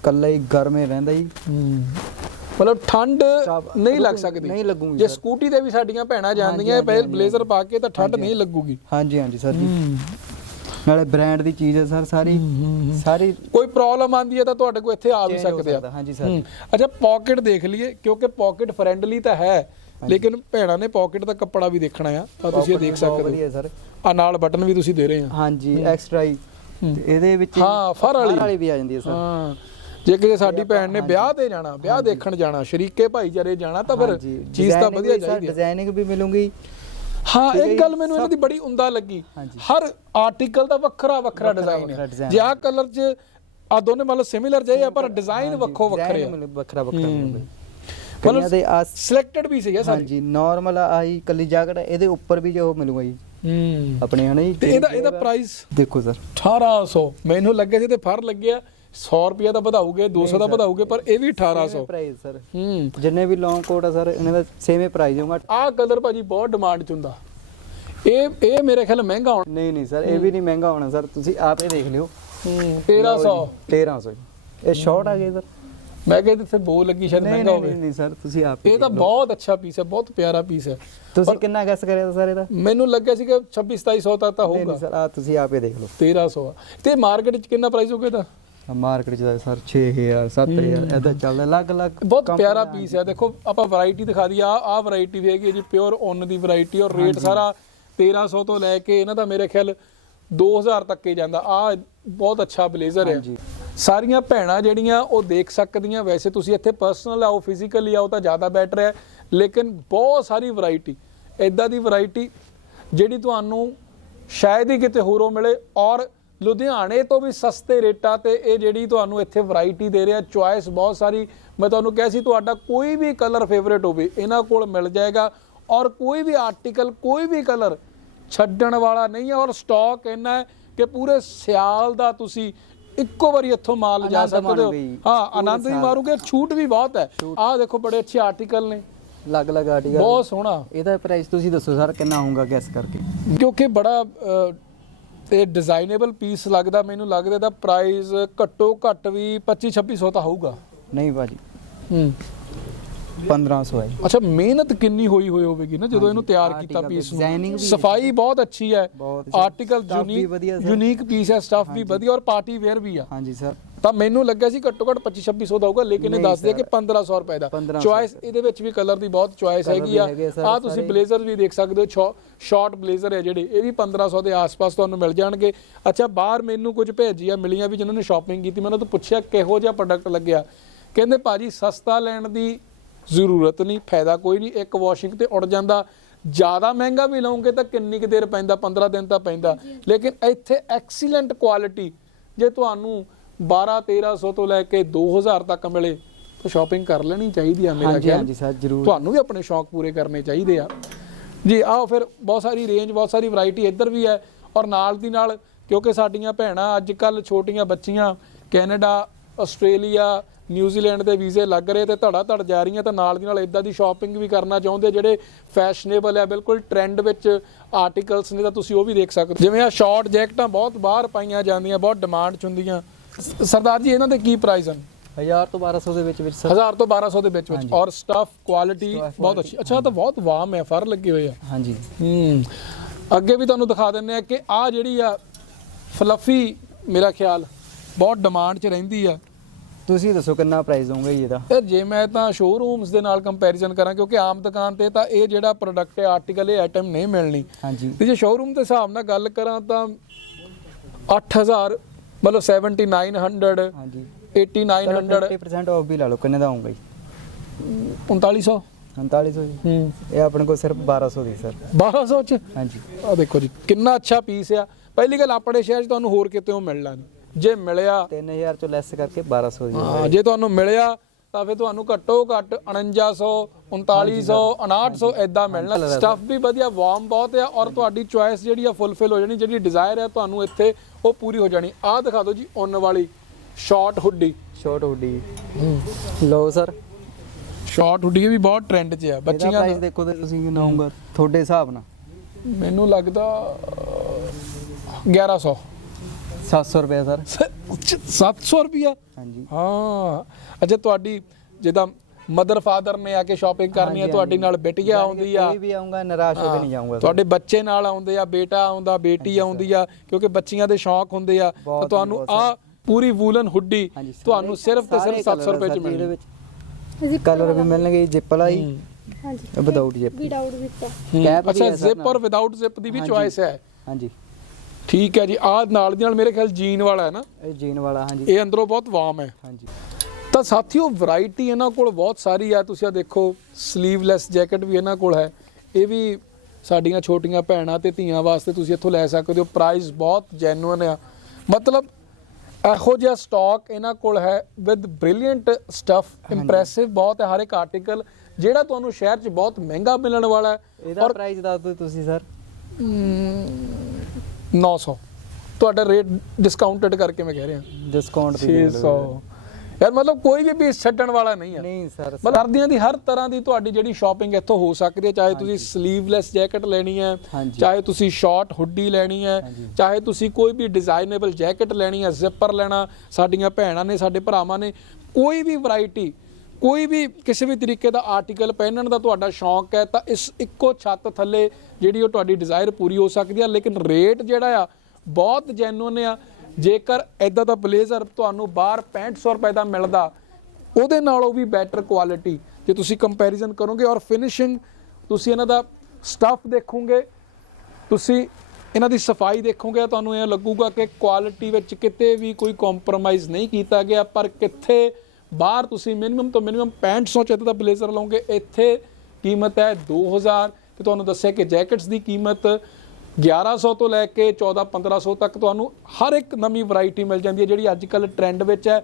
ਕੱਲਾ ਹੀ ਗਰਮੇ ਰਹਿੰਦਾ ਜੀ। ਮਤਲਬ ਠੰਡ ਨਹੀਂ ਲੱਗ ਸਕਦੀ। ਨਹੀਂ ਲੱਗੂਗੀ ਜੇ। ਸਕੂਟੀ ਤੇ ਵੀ ਸਾਡੀਆਂ ਭੈਣਾਂ ਜਾਂਦੀਆਂ ਬਲੇਜ਼ਰ ਪਾ ਕੇ ਤਾਂ ਠੰਡ ਨਹੀਂ ਲੱਗੂਗੀ। ਹਾਂਜੀ ਹਾਂਜੀ ਸਰ ਜੀ। ਨਾਲੇ ਬ੍ਰਾਂਡ ਦੀ ਚੀਜ਼ ਹੈ ਸਰ ਸਾਰੀ ਸਾਰੀ ਕੋਈ ਪ੍ਰੋਬਲਮ ਆਂਦੀ ਹੈ ਤਾਂ ਤੁਹਾਡੇ ਕੋਲ ਇੱਥੇ ਆ ਵੀ ਸਕਦੇ ਆ। ਹਾਂਜੀ ਸਰ। ਅੱਛਾ ਪਾਕਟ ਦੇਖ ਲਈਏ ਕਿਉਂਕਿ ਪਾਕਟ ਫ੍ਰੈਂਡਲੀ ਤਾਂ ਹੈ ਲੇਕਿਨ ਭੈਣਾਂ ਨੇ ਪਾਕਟ ਦਾ ਕੱਪੜਾ ਵੀ ਦੇਖਣਾ ਆ ਤਾਂ ਤੁਸੀਂ ਇਹ ਦੇਖ ਸਕਦੇ ਵਧੀਆ ਸਰ। ਹੋ ਆ ਨਾਲ ਬਟਨ ਵੀ ਤੁਸੀਂ ਦੇ ਰਹੇ ਆ। ਹਾਂਜੀ ਐਕਸਟਰਾ ਹੀ। ਤੇ ਇਹਦੇ ਵਿੱਚ ਹੀ ਫਰ ਵਾਲੀ। ਵਾਲੀ ਵੀ ਆ ਜਾਂਦੀ ਹੈ ਸਰ। ਹਾਂ। ਜੇ ਕਿਸੇ ਸਾਡੀ ਭੈਣ ਨੇ ਵਿਆਹ ਤੇ ਜਾਣਾ ਵਿਆਹ ਦੇਖਣ ਜਾਣਾ ਸ਼ਰੀਕੇ ਭਾਈਚਾਰੇ ਜਾਣਾ ਤਾਂ ਫਿਰ ਚੀਜ਼ ਤਾਂ ਵਧੀਆ ਚਾਹੀਦੀ ਹੈ। ਡਿਜ਼ਾਈਨਿੰਗ ਵੀ ਮਿਲੂਗੀ। ਹਾਂ ਇੱਕ ਗੱਲ ਮੈਨੂੰ ਇਹਨਾਂ ਦੀ ਬੜੀ ਉਮਦਾ ਲੱਗੀ। ਹਰ ਆਰਟੀਕਲ ਦਾ ਵੱਖਰਾ ਵੱਖਰਾ ਡਿਜ਼ਾਈਨ ਹੈ। ਜੇ ਆਹ ਕਲਰ 'ਚ ਆ ਦੋਨੇ ਮਤਲਬ ਸਿਮਿਲਰ ਜਿਹੇ ਆ ਪਰ ਡਿਜ਼ਾਈਨ ਵੱਖੋ ਵੱਖਰੇ ਆ। ਵੱਖਰਾ ਵੱਖਰਾ ਕਈਆਂ ਦੇ ਆ ਸਿਲੈਕਟਡ ਵੀ ਸੀਗੇ ਸਾਰੇ। ਹਾਂਜੀ ਨਾਰਮਲ ਆਹੀ ਕੱਲੀ ਜੈਕਟ ਇਹਦੇ ਉੱਪਰ ਵੀ ਜੋ ਮਿਲੂਗਾ ਜੀ। ਹੂੰ। ਆਪਣੇ ਹਨਾ ਜੀ ਤੇ ਇਹਦਾ ਇਹਦਾ ਪ੍ਰਾਈਸ ਦੇਖੋ ਸਰ। 1800 ਮੈਨੂੰ ਲੱਗਿਆ ਸੀ ਤੇ ਫਰ ਲੱਗਿਆ। 100 ਰੁਪਿਆ ਦਾ ਵਧਾਉਗੇ 200 ਦਾ ਵਧਾਉਗੇ ਪਰ ਇਹ ਵੀ 1800 ਪ੍ਰਾਈਸ ਸਰ ਹੂੰ। ਜਿੰਨੇ ਵੀ ਲੌਂਗ ਕੋਟ ਆ ਸਰ ਇਹਨਾਂ ਦਾ ਸੇਮੇ ਪ੍ਰਾਈਸ ਹੋਊਗਾ। ਆਹ ਕਲਰ ਭਾਜੀ ਬਹੁਤ ਡਿਮਾਂਡ 'ਚ ਹੁੰਦਾ। ਇਹ ਇਹ ਮੇਰੇ ਖਿਆਲ ਮਹਿੰਗਾ ਹੋਣਾ। ਨਹੀਂ ਨਹੀਂ ਸਰ ਇਹ ਵੀ ਨਹੀਂ ਮਹਿੰਗਾ ਹੋਣਾ ਸਰ ਤੁਸੀਂ ਆਪੇ ਦੇਖ ਲਿਓ। ਹੂੰ। 1300 1300 ਇਹ ਸ਼ਾਰਟ ਆ ਗਏ ਸਰ ਮੈਂ ਕਿਹਾ ਇੱਥੇ ਬੋ ਲੱਗੀ ਸ਼ਾਇਦ ਮਹਿੰਗਾ ਨਹੀਂ ਹੋਵੇ। ਨਹੀਂ ਸਰ ਤੁਸੀਂ ਆਪੇ ਇਹ ਤਾਂ। ਬਹੁਤ ਅੱਛਾ ਪੀਸ ਹੈ ਬਹੁਤ ਪਿਆਰਾ ਪੀਸ ਹੈ। ਤੁਸੀਂ ਕਿੰਨਾ ਗੈਸ ਕਰਿਆ ਤਾ ਸਰ ਇਹਦਾ? ਮੈਨੂੰ ਲੱਗਿਆ ਸੀ ਕਿ 26 2700 ਤੱਕ ਤਾਂ ਹੋਊਗਾ ਨਹੀਂ ਸਰ ਆ ਤੁਸੀਂ ਆਪੇ ਦੇਖ ਲਓ। 1300 ਆ। ਤੇ ਮਾਰਕੀਟ 'ਚ ਕਿੰਨਾ ਪ੍ਰਾਈਸ ਹੋਊਗਾ ਇਹਦਾ? ਮਾਰਕੀਟ ਚ ਤਾਂ ਸਰ 6000 7000 ਐਦਾਂ ਚੱਲਦਾ ਅਲੱਗ ਅਲੱਗ ਬਹੁਤ ਪਿਆਰਾ ਪੀਸ ਹੈ ਦੇਖੋ ਆਪਾਂ ਵੈਰਾਈਟੀ ਦਿਖਾ ਦਈ ਆ ਆ ਵੈਰਾਈਟੀ ਦੀ ਹੈਗੀ ਜੀ ਪਿਓਰ ਓਨ ਦੀ ਵੈਰਾਈਟੀ ਔਰ ਰੇਟ ਸਾਰਾ 1300 ਤੋਂ ਲੈ ਕੇ ਇਹਨਾਂ ਦਾ ਮੇਰੇ ਖਿਆਲ 2000 ਤੱਕ ਹੀ ਜਾਂਦਾ। ਆ ਬਹੁਤ ਅੱਛਾ ਬਲੇਜ਼ਰ ਹੈ। ਹਾਂਜੀ। ਸਾਰੀਆਂ ਭੈਣਾਂ ਜਿਹੜੀਆਂ ਉਹ ਦੇਖ ਸਕਦੀਆਂ। ਵੈਸੇ ਤੁਸੀਂ ਇੱਥੇ ਪਰਸਨਲ ਆਓ ਫਿਜ਼ੀਕਲੀ ਆਓ ਤਾਂ ਜ਼ਿਆਦਾ ਬੈਟਰ ਹੈ। ਲੇਕਿਨ ਬਹੁਤ ਸਾਰੀ ਵੈਰਾਈਟੀ ਇਦਾਂ ਦੀ ਵੈਰਾਈਟੀ ਜਿਹੜੀ ਤੁਹਾਨੂੰ ਸ਼ਾਇਦ ਹੀ ਕਿਤੇ ਹੋਰੋਂ ਮਿਲੇ ਔਰ ਲੁਧਿਆਣੇ ਤੋਂ ਵੀ ਸਸਤੇ ਰੇਟਾਂ ਤੇ ਇਹ ਜਿਹੜੀ ਤੁਹਾਨੂੰ ਇੱਥੇ ਵੈਰਾਈਟੀ ਦੇ ਰਿਹਾ ਚੁਆਇਸ ਬਹੁਤ ਸਾਰੀ। ਮੈਂ ਤੁਹਾਨੂੰ ਕਿਹਾ ਸੀ ਤੁਹਾਡਾ ਕੋਈ ਵੀ ਕਲਰ ਫੇਵਰੇਟ ਹੋਵੇ ਇਹਨਾਂ ਕੋਲ ਮਿਲ ਜਾਏਗਾ। ਔਰ ਕੋਈ ਵੀ ਆਰਟੀਕਲ ਕੋਈ ਵੀ ਕਲਰ ਛੱਡਣ ਵਾਲਾ ਨਹੀਂ ਹੈ। ਔਰ ਸਟਾਕ ਇੰਨਾ ਹੈ ਕਿ ਪੂਰੇ ਸਿਆਲ ਦਾ ਤੁਸੀਂ ਇੱਕੋ ਵਾਰੀ ਇੱਥੋਂ ਮਾਲ ਲਿਜਾ ਆਨੰਦ ਸਕਦੇ ਹੋ। ਜੀ, ਹਾਂ ਆਨੰਦ ਵੀ। ਮਾਰੋਗੇ ਛੂਟ ਵੀ ਬਹੁਤ ਹੈ। ਆਹ ਦੇਖੋ ਬੜੇ ਅੱਛੇ ਆਰਟੀਕਲ ਨੇ। ਅਲੱਗ ਅਲੱਗ ਆਰਟੀਕਲ ਬਹੁਤ ਸੋਹਣਾ। ਇਹਦਾ ਪ੍ਰਾਈਸ ਤੁਸੀਂ ਦੱਸੋ ਸਰ ਕਿੰਨਾ ਹੋਊਗਾ ਗੈਸ ਕਰਕੇ? ਕਿਉਂਕਿ ਬੜਾ ਤੇ ਡਿਜ਼ਾਈਨੇਬਲ ਪੀਸ ਲੱਗਦਾ ਮੈਨੂੰ ਲੱਗਦਾ ਇਹਦਾ ਪ੍ਰਾਈਸ ਘੱਟੋ ਘੱਟ ਵੀ 25 2600 ਤਾਂ ਹੋਊਗਾ। ਨਹੀਂ ਭਾਜੀ। ਹੂੰ। 1500 ਹੈ ਜੀ। ਅੱਛਾ ਮਿਹਨਤ ਕਿੰਨੀ ਹੋਈ ਹੋਈ ਹੋਵੇਗੀ ਨਾ ਜਦੋਂ ਇਹਨੂੰ ਤਿਆਰ ਕੀਤਾ ਪੀਸ ਨੂੰ। ਸਫ਼ਾਈ ਬਹੁਤ ਅੱਛੀ ਹੈ। ਆਰਟੀਕਲ। ਯੂਨੀਕ ਪੀਸ ਹੈ ਸਟਫ ਵੀ ਵਧੀਆ ਔਰ ਪਾਰਟੀ ਵੇਅਰ ਵੀ ਆ। ਹਾਂਜੀ ਸਰ ਤਾਂ ਮੈਨੂੰ ਲੱਗਿਆ ਸੀ ਘੱਟੋ ਘੱਟ 25 2600 ਦਾ ਹੋਊਗਾ ਲੇਕਿਨ ਇਹ ਦੱਸਦੇ ਆ ਕਿ sir। 1500 ਰੁਪਏ ਦਾ। 1500 ਚੁਆਇਸ ਇਹਦੇ ਵਿੱਚ ਵੀ ਕਲਰ ਦੀ ਬਹੁਤ ਚੁਆਇਸ ਹੈਗੀ ਆ। ਆ ਤੁਸੀਂ। ਬਲੇਜ਼ਰ ਵੀ ਦੇਖ ਸਕਦੇ ਹੋ ਸ਼ਾਰਟ ਬਲੇਜ਼ਰ ਹੈ ਜਿਹੜੇ ਇਹ ਵੀ 1500 ਦੇ ਆਸ-ਪਾਸ ਤੁਹਾਨੂੰ ਮਿਲ ਜਾਣਗੇ। ਅੱਛਾ ਬਾਹਰ ਮੈਨੂੰ ਕੁਝ ਭੇਜੀਆਂ ਮਿਲੀਆਂ ਵੀ ਜਿਨ੍ਹਾਂ ਨੇ ਸ਼ਾਪਿੰਗ ਕੀਤੀ ਮੈਂ ਉਹਨਾਂ ਤੋਂ ਪੁੱਛਿਆ ਕਿਹੋ ਜਿਹਾ ਪ੍ਰੋਡਕਟ ਲੱਗਿਆ। ਕਹਿੰਦੇ ਭਾਜੀ ਸਸਤਾ ਲੈਣ ਦੀ ਜ਼ਰੂਰਤ ਨਹੀਂ ਫਾਇਦਾ ਕੋਈ ਨਹੀਂ ਇੱਕ ਵਾਸ਼ਿੰਗ ਤੇ ਉੜ ਜਾਂਦਾ। ਜ਼ਿਆਦਾ ਮਹਿੰਗਾ ਵੀ ਲਓਗੇ ਤਾਂ ਕਿੰਨੀ ਕੁ ਦੇਰ ਪੈਂਦਾ 15 ਦਿਨ ਤਾਂ ਪੈਂਦਾ। ਲੇਕਿਨ ਇੱਥੇ ਐਕਸੀਲੈਂਟ ਕੁਆਲਿਟੀ ਜੇ ਤੁਹਾਨੂੰ 12 1300 ਤੋਂ ਲੈ ਕੇ 2000 ਤੱਕ ਮਿਲੇ ਤਾਂ ਸ਼ਾਪਿੰਗ ਕਰ ਲੈਣੀ ਚਾਹੀਦੀ ਆ ਮੇਰਾ ਖਿਆਲ। ਹਾਂਜੀ ਸਰ ਜ਼ਰੂਰ। ਤੁਹਾਨੂੰ ਵੀ ਆਪਣੇ ਸ਼ੌਂਕ ਪੂਰੇ ਕਰਨੇ ਚਾਹੀਦੇ ਆ। ਜੀ ਆਓ ਫਿਰ ਬਹੁਤ ਸਾਰੀ ਰੇਂਜ ਬਹੁਤ ਸਾਰੀ ਵੈਰਾਈਟੀ ਇੱਧਰ ਵੀ ਹੈ ਔਰ ਨਾਲ ਦੀ ਨਾਲ ਕਿਉਂਕਿ ਸਾਡੀਆਂ ਭੈਣਾਂ ਅੱਜ ਕੱਲ ਛੋਟੀਆਂ ਬੱਚੀਆਂ ਕੈਨੇਡਾ ਆਸਟ੍ਰੇਲੀਆ ਨਿਊਜ਼ੀਲੈਂਡ ਦੇ ਵੀਜ਼ੇ ਲੱਗ ਰਹੇ ਤੇ ਧੜਾ ਧੜ ਜਾ ਰਹੀਆਂ ਤਾਂ ਨਾਲ ਦੀ ਨਾਲ ਇਦਾਂ ਦੀ ਸ਼ਾਪਿੰਗ ਵੀ ਕਰਨਾ ਚਾਹੁੰਦੇ ਜਿਹੜੇ ਫੈਸ਼ਨੇਬਲ ਆ ਬਿਲਕੁਲ ਟ੍ਰੈਂਡ ਵਿੱਚ ਆਰਟੀਕਲਸ ਨੇ ਤਾਂ ਤੁਸੀਂ ਉਹ ਵੀ ਦੇਖ ਸਕਦੇ ਹੋ। ਜਿਵੇਂ ਆ ਸ਼ਾਰਟ ਜੈਕਟਾਂ ਬਹੁਤ ਬਾਹਰ ਪਾਈਆਂ ਜਾਂਦੀਆਂ ਬਹੁਤ ਡਿਮਾਂਡ ਚ ਹੁੰਦੀਆਂ। ਸਰਦਾਰ ਜੀ ਇਹਨਾਂ ਦੇ ਕੀ ਪ੍ਰਾਈਸ ਹਨ? 1000 ਤੋਂ 1200 ਦੇ ਵਿੱਚ ਵਿੱਚ ਸਰ। 1000 ਤੋਂ 1200 ਦੇ ਵਿੱਚ ਵਿੱਚ। ਔਰ ਸਟਫ ਕੁਆਲਿਟੀ ਬਹੁਤ ਅੱਛੀ। ਅੱਛਾ ਤਾਂ ਬਹੁਤ ਵਾਮ ਹੈ ਫਰ ਲੱਗੇ ਹੋਏ ਆ ਹਾਂਜੀ। ਹੂੰ। ਅੱਗੇ ਵੀ ਤੁਹਾਨੂੰ ਦਿਖਾ ਦਿੰਨੇ ਆ ਕਿ ਆ ਜਿਹੜੀ ਆ ਫਲਫੀ ਮੇਰਾ ਖਿਆਲ ਬਹੁਤ ਡਿਮਾਂਡ 'ਚ ਰਹਿੰਦੀ ਆ। ਤੁਸੀਂ ਦੱਸੋ ਕਿੰਨਾ ਪ੍ਰਾਈਸ ਹੋਊਗਾ ਇਹਦਾ? ਤੇ ਜੇ ਮੈਂ ਤਾਂ ਸ਼ੋਰੂਮਸ ਦੇ ਨਾਲ ਕੰਪੈਰੀਜ਼ਨ ਕਰਾਂ ਕਿਉਂਕਿ ਆਮ ਦੁਕਾਨ ਤੇ ਤਾਂ ਇਹ ਜਿਹੜਾ ਪ੍ਰੋਡਕਟ ਹੈ ਆਰਟੀਕਲ ਇਹ ਆਈਟਮ ਨਹੀਂ ਮਿਲਣੀ। ਹਾਂਜੀ। ਤੇ ਜੇ ਸ਼ੋਰੂਮ ਦੇ ਹਿਸਾਬ ਨਾਲ ਗੱਲ ਕਰਾਂ ਤਾਂ 8000 ਮਤਲਬ 7900 ਹਾਂਜੀ। 8900 50% ਆਫ ਵੀ ਲਾ ਲਓ ਕਿੰਨੇ ਦਾ ਆਊਗਾ ਜੀ? 3900 3900 ਜੀ? ਹੂੰ। ਇਹ ਆਪਣੇ ਕੋਲ ਸਿਰਫ 1200 ਦੀ ਸਰ। 1200 ਚ? ਹਾਂਜੀ। ਆ ਦੇਖੋ ਜੀ ਕਿੰਨਾ ਅੱਛਾ ਪੀਸ ਆ। ਪਹਿਲੀ ਗੱਲ ਆਪਣੇ ਸ਼ਹਿਰ 'ਚ ਤੁਹਾਨੂੰ ਹੋਰ ਕਿਤੇ ਮਿਲਣਾ ਨਹੀਂ। ਜੇ ਮਿਲਿਆ 3000 ਚੋਂ ਲੈਸ ਕਰਕੇ 1200 ਦੀ। ਹਾਂ, ਜੇ ਤੁਹਾਨੂੰ ਮਿਲਿਆ ਤਾਂ ਫਿਰ ਤੁਹਾਨੂੰ ਘੱਟੋ ਘੱਟ 4900 3900 5900 ਐਦਾਂ ਮਿਲਣਾ। ਸਟਫ ਵੀ ਵਧੀਆ ਵਾਰਮ ਬਹੁਤ ਆ ਔਰ ਤੁਹਾਡੀ ਚੁਆਇਸ ਜਿਹੜੀ ਆ ਫੁੱਲਫਿਲ ਹੋ ਜਾਣੀ ਜਿਹੜੀ ਡਿਜ਼ਾਇਰ ਹੈ ਤੁਹਾਨੂੰ ਇੱਥੇ ਉਹ ਪੂਰੀ ਹੋ ਜਾਣੀ। ਆਹ ਦਿਖਾ ਦਿਓ ਜੀ ਉੱਨ ਵਾਲੀ ਸ਼ਾਰਟ ਹੁੱਡੀ ਸ਼ਾਰਟ ਹੁੱਡੀ ਲਓ ਸਰ। ਸ਼ਾਰਟ ਹੁੱਡੀ ਵੀ ਬਹੁਤ ਟ੍ਰੈਂਡ 'ਚ ਆ। ਬੱਚੀਆਂ ਪ੍ਰਾਈਸ ਦਾ ਦੇਖੋ ਤੇ ਤੁਸੀਂ ਹੋਊਗਾ ਤੁਹਾਡੇ ਹਿਸਾਬ ਨਾਲ। ਮੈਨੂੰ ਲੱਗਦਾ ਅਹ, 1100 700 ਰੁਪਏ ਸਰ। 700 ਰੁਪਿਆ ਹਾਂਜੀ। ਹਾਂ। ਅੱਛਾ ਤੁਹਾਡੀ ਜਿੱਦਾਂ ਮਦਰ ਫਾਦਰ ਨੇ ਆ ਕੇ ਸ਼ਾਪਿੰਗ ਕਰਨੀ ਹੈ ਤੁਹਾਡੀ। ਨਾਲ ਬਿਟੀਆ ਆਉਂਦੀ ਆ। ਕੋਈ ਵੀ ਆਉਂਗਾ ਨਿਰਾਸ਼ ਹੋ ਕੇ ਨਹੀਂ ਜਾਊਂਗਾ। ਤੁਹਾਡੇ ਬੱਚੇ ਨਾਲ ਆਉਂਦੇ ਆ ਬੇਟਾ ਆਉਂਦਾ ਬੇਟੀ ਆਉਂਦੀ ਆ ਕਿਉਂਕਿ ਬੱਚੀਆਂ ਦੇ ਸ਼ੌਂਕ ਹੁੰਦੇ ਆ। ਤਾਂ ਤੁਹਾਨੂੰ ਆ ਪੂਰੀ ਵੂਲਨ ਹੁੱਡੀ ਤੁਹਾਨੂੰ ਸਿਰਫ ਤੇ ਸਾਰੇ ਸਿਰਫ 700 ਰੁਪਏ ਚ ਮਿਲਣੀ ਕਲਰ ਵੀ ਮਿਲਣਗੇ ਜਿਪ ਹੀ। ਹਾਂਜੀ। ਵਿਦਆਊਟ ਜਿਪ ਵਿਦਆਊਟ ਅੱਛਾ। ਔਰ ਵਿਦਆਊਟ ਜ਼ਿਪ ਦੀ ਵੀ। ਚੁਆਇਸ ਹੈ। ਹਾਂਜੀ। ਠੀਕ ਹੈ ਜੀ ਆ ਨਾਲ ਦੀ ਨਾਲ ਮੇਰੇ ਖਿਆਲ ਜੀਨ ਵਾਲਾ ਹੈ ਨਾ? ਇਹ ਜੀਨ ਵਾਲਾ ਹਾਂਜੀ। ਇਹ ਅੰਦਰੋਂ ਬਹੁਤ ਵਾਰਮ ਹੈ। ਹਾਂਜੀ। ਤਾਂ ਸਾਥੀਓ ਵੈਰਾਈਟੀ ਇਹਨਾਂ ਕੋਲ ਬਹੁਤ ਸਾਰੀ ਆ ਤੁਸੀਂ ਆ ਦੇਖੋ ਸਲੀਵਲੈਸ ਜੈਕਟ ਵੀ ਇਹਨਾਂ ਕੋਲ ਹੈ। ਇਹ ਵੀ ਸਾਡੀਆਂ ਛੋਟੀਆਂ ਭੈਣਾਂ ਤੇ ਧੀਆਂ ਵਾਸਤੇ ਤੁਸੀਂ ਇੱਥੋਂ ਲੈ ਸਕਦੇ ਹੋ। ਪ੍ਰਾਈਸ ਬਹੁਤ ਜੈਨੂਇਨ ਆ। ਮਤਲਬ ਇਹੋ ਜਿਹਾ ਸਟਾਕ ਇਹਨਾਂ ਕੋਲ ਹੈ ਵਿਦ ਬ੍ਰਿਲੀਅੰਟ ਸਟਫ ਇੰਪ੍ਰੈਸਿਵ ਬਹੁਤ ਹੈ। ਹਰ ਇੱਕ ਆਰਟੀਕਲ ਜਿਹੜਾ ਤੁਹਾਨੂੰ ਸ਼ਹਿਰ 'ਚ ਬਹੁਤ ਮਹਿੰਗਾ ਮਿਲਣ ਵਾਲਾ ਹੈ। ਇਹਦਾ ਪ੍ਰਾਈਸ ਦੱਸ ਦਿਓ ਤੁਸੀਂ ਸਰ 900 ਤੁਹਾਡਾ ਰੇਟ ਡਿਸਕਾਊਂਟਡ ਕਰਕੇ ਮੈਂ ਕਹਿ ਰਿਹਾ ਡਿਸਕਾਊਂਟ 600 ਯਾਰ ਮਤਲਬ ਕੋਈ ਵੀ ਪੀਸ ਛੱਡਣ ਵਾਲਾ ਨਹੀਂ ਹੈ ਨਹੀਂ ਸਰ ਮਤਲਬ ਸਰਦੀਆਂ ਦੀ ਹਰ ਤਰ੍ਹਾਂ ਦੀ ਤੁਹਾਡੀ ਜਿਹੜੀ ਸ਼ਾਪਿੰਗ ਇੱਥੋਂ ਹੋ ਸਕਦੀ ਹੈ ਚਾਹੇ ਤੁਸੀਂ ਸਲੀਵਲੈਸ ਜੈਕਟ ਲੈਣੀ ਹੈ। ਚਾਹੇ ਤੁਸੀਂ ਸ਼ਾਰਟ ਹੁੱਡੀ ਲੈਣੀ ਹੈ। ਚਾਹੇ ਤੁਸੀਂ ਕੋਈ ਵੀ ਡਿਜ਼ਾਈਨੇਬਲ ਜੈਕਟ ਲੈਣੀ ਹੈ ਜ਼ਿਪਰ ਲੈਣਾ ਸਾਡੀਆਂ ਭੈਣਾਂ ਨੇ ਸਾਡੇ ਭਰਾਵਾਂ ਨੇ ਕੋਈ ਵੀ ਵੈਰਾਈਟੀ ਕੋਈ ਵੀ ਕਿਸੇ ਵੀ ਤਰੀਕੇ ਦਾ ਆਰਟੀਕਲ ਪਹਿਨਣ ਦਾ ਤੁਹਾਡਾ ਸ਼ੌਂਕ ਹੈ, ਤਾਂ ਇਸ ਇੱਕੋ ਛੱਤ ਥੱਲੇ ਜਿਹੜੀ ਉਹ ਤੁਹਾਡੀ ਡਿਜ਼ਾਇਰ ਪੂਰੀ ਹੋ ਸਕਦੀ ਹੈ ਲੇਕਿਨ ਰੇਟ ਜਿਹੜਾ ਆ, ਬਹੁਤ ਜੈਨੂਨ ਆ। ਜੇਕਰ ਐਦਾਂ ਦਾ ਬਲੇਜ਼ਰ ਤੁਹਾਨੂੰ ਬਾਹਰ 6500 ਰੁਪਏ ਦਾ ਮਿਲਦਾ, ਉਹਦੇ ਨਾਲੋਂ ਵੀ ਬੈਟਰ ਕੁਆਲਿਟੀ ਜੇ ਤੁਸੀਂ ਕੰਪੈਰੀਜ਼ਨ ਕਰੋਗੇ ਔਰ ਫਿਨਿਸ਼ਿੰਗ ਤੁਸੀਂ ਇਹਨਾਂ ਦਾ ਸਟਫ ਦੇਖੋਗੇ, ਤੁਸੀਂ ਇਹਨਾਂ ਦੀ ਸਫ਼ਾਈ ਦੇਖੋਗੇ, ਤੁਹਾਨੂੰ ਇਹ ਲੱਗੂਗਾ ਕਿ ਕੁਆਲਿਟੀ ਵਿੱਚ ਕਿਤੇ ਵੀ ਕੋਈ ਕੰਪਰੋਮਾਈਜ਼ ਨਹੀਂ ਕੀਤਾ ਗਿਆ, ਪਰ ਕਿੱਥੇ ਬਾਹਰ ਤੁਸੀਂ ਮਿਨੀਮਮ ਤੋਂ ਮਿਨੀਮਮ 6500 ਚ ਦਾ ਬਲੇਜ਼ਰ ਲਓਗੇ ਇੱਥੇ ਕੀਮਤ ਹੈ 2000 ਤੇ ਤੁਹਾਨੂੰ ਦੱਸਿਆ ਕਿ ਜੈਕਟਸ ਦੀ ਕੀਮਤ 1100 ਤੋਂ ਲੈ ਕੇ 14 1500 ਤੱਕ ਤੁਹਾਨੂੰ ਹਰ ਇੱਕ ਨਵੀਂ ਵੈਰਾਈਟੀ ਮਿਲ ਜਾਂਦੀ ਹੈ, ਜਿਹੜੀ ਅੱਜ ਕੱਲ ਟ੍ਰੈਂਡ ਵਿੱਚ ਹੈ।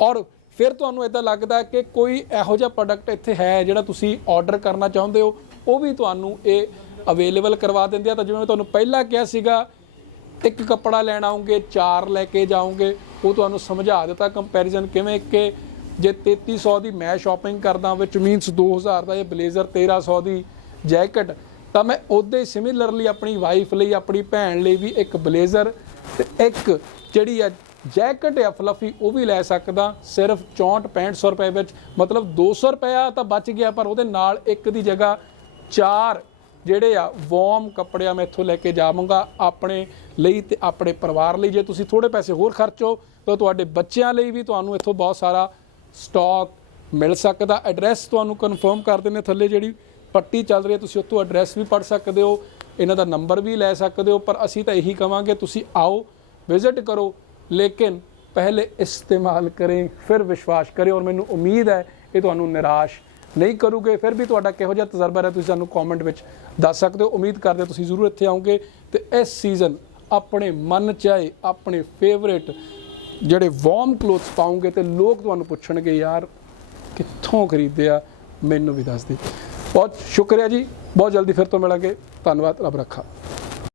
ਔਰ ਫਿਰ ਤੁਹਾਨੂੰ ਇਦਾਂ ਲੱਗਦਾ ਕਿ ਕੋਈ ਇਹੋ ਜਿਹਾ ਪ੍ਰੋਡਕਟ ਇੱਥੇ ਹੈ ਜਿਹੜਾ ਤੁਸੀਂ ਆਰਡਰ ਕਰਨਾ ਚਾਹੁੰਦੇ ਹੋ, ਉਹ ਵੀ ਤੁਹਾਨੂੰ ਇਹ ਅਵੇਲੇਬਲ ਕਰਵਾ ਦਿੰਦੇ ਆ। ਤਾਂ ਜਿਵੇਂ ਮੈਂ ਤੁਹਾਨੂੰ ਪਹਿਲਾਂ ਕਿਹਾ ਸੀਗਾ, ਇੱਕ ਕੱਪੜਾ ਲੈਣ ਆਉਂਗੇ, ਚਾਰ ਲੈ ਕੇ ਜਾਓਗੇ, ਉਹ ਤੁਹਾਨੂੰ ਸਮਝਾ ਦਿੱਤਾ ਕੰਪੈਰੀਜ਼ਨ ਕਿਵੇਂ ਕਿ ਜੇ 3300 ਦੀ ਮੈਂ ਸ਼ਾਪਿੰਗ ਕਰਦਾ ਵਿੱਚ ਮੀਨਸ 2000 ਦਾ ਇਹ ਬਲੇਜ਼ਰ 1300 ਦੀ ਜੈਕਟ ਤਾਂ ਮੈਂ ਉਹਦੇ ਸਿਮਿਲਰਲੀ ਆਪਣੀ ਵਾਈਫ ਲਈ, ਆਪਣੀ ਭੈਣ ਲਈ ਵੀ ਇੱਕ ਬਲੇਜ਼ਰ ਤੇ ਇੱਕ ਜਿਹੜੀ ਹੈ ਜੈਕਟ ਆ ਫਲਫੀ ਉਹ ਵੀ ਲੈ ਸਕਦਾ, ਸਿਰਫ 64 6500 ਰੁਪਏ ਵਿੱਚ। ਮਤਲਬ 200 ਰੁਪਇਆ ਤਾਂ ਬਚ ਗਿਆ, ਪਰ ਉਹਦੇ ਨਾਲ ਇੱਕ ਦੀ ਜਗ੍ਹਾ ਚਾਰ ਜਿਹੜੇ ਆ ਵਾਰਮ ਕੱਪੜੇ ਆ ਮੈਂ ਇੱਥੋਂ ਲੈ ਕੇ ਜਾਵਾਂਗਾ ਆਪਣੇ ਲਈ ਤੇ ਆਪਣੇ ਪਰਿਵਾਰ ਲਈ। ਜੇ ਤੁਸੀਂ ਥੋੜੇ ਪੈਸੇ ਹੋਰ ਖਰਚੋ, ਤਾਂ ਤੁਹਾਡੇ ਬੱਚਿਆਂ ਲਈ ਵੀ ਤੁਹਾਨੂੰ ਇੱਥੋਂ ਬਹੁਤ ਸਾਰਾ ਸਟਾਕ ਮਿਲ ਸਕਦਾ ਐਡਰੈਸ ਤੁਹਾਨੂੰ ਕਨਫਰਮ ਕਰ ਦਿੰਦੇ ਥੱਲੇ ਜਿਹੜੀ ਪੱਟੀ ਚੱਲ ਰਹੀ ਹੈ, ਤੁਸੀਂ ਉੱਥੋਂ ਐਡਰੈਸ ਵੀ ਪੜ ਸਕਦੇ ਹੋ, ਇਹਨਾਂ ਦਾ ਨੰਬਰ ਵੀ ਲੈ ਸਕਦੇ ਹੋ, ਪਰ ਅਸੀਂ ਤਾਂ ਇਹੀ ਕਵਾਂਗੇ, ਤੁਸੀਂ ਆਓ ਵਿਜ਼ਿਟ ਕਰੋ, ਲੇਕਿਨ ਪਹਿਲੇ ਇਸਤੇਮਾਲ ਕਰੇ, ਫਿਰ ਵਿਸ਼ਵਾਸ ਕਰੇ ਔਰ ਮੈਨੂੰ ਉਮੀਦ ਹੈ ਇਹ ਤੁਹਾਨੂੰ ਨਿਰਾਸ਼ ਨਹੀਂ ਕਰੋਗੇ। ਫਿਰ ਵੀ ਤੁਹਾਡਾ ਕਿਹੋ ਜਿਹਾ ਤਜਰਬਾ ਰਿਹਾ, ਤੁਸੀਂ ਸਾਨੂੰ ਕਮੈਂਟ ਵਿੱਚ ਦੱਸ ਸਕਦੇ ਹੋ, ਉਮੀਦ ਕਰਦੇ ਤੁਸੀਂ ਜ਼ਰੂਰ ਇੱਥੇ ਆਓਗੇ। ਤੇ ਇਸ ਸੀਜ਼ਨ ਆਪਣੇ ਮਨ ਚਾਹੇ ਆਪਣੇ ਫੇਵਰੇਟ ਜਿਹੜੇ ਵਾਰਮ ਕਲੋਥਸ ਪਾਉਂਗੇ ਤੇ ਲੋਕ ਤੁਹਾਨੂੰ ਪੁੱਛਣਗੇ, ਯਾਰ, ਕਿੱਥੋਂ ਖਰੀਦੇ ਆ? ਮੈਨੂੰ ਵੀ ਦੱਸ ਦੇ। ਬਹੁਤ ਸ਼ੁਕਰੀਆ ਜੀ। ਬਹੁਤ ਜਲਦੀ ਫਿਰ ਤੋਂ ਮਿਲਾਂਗੇ। ਧੰਨਵਾਦ। ਰੱਬ ਰੱਖਾ।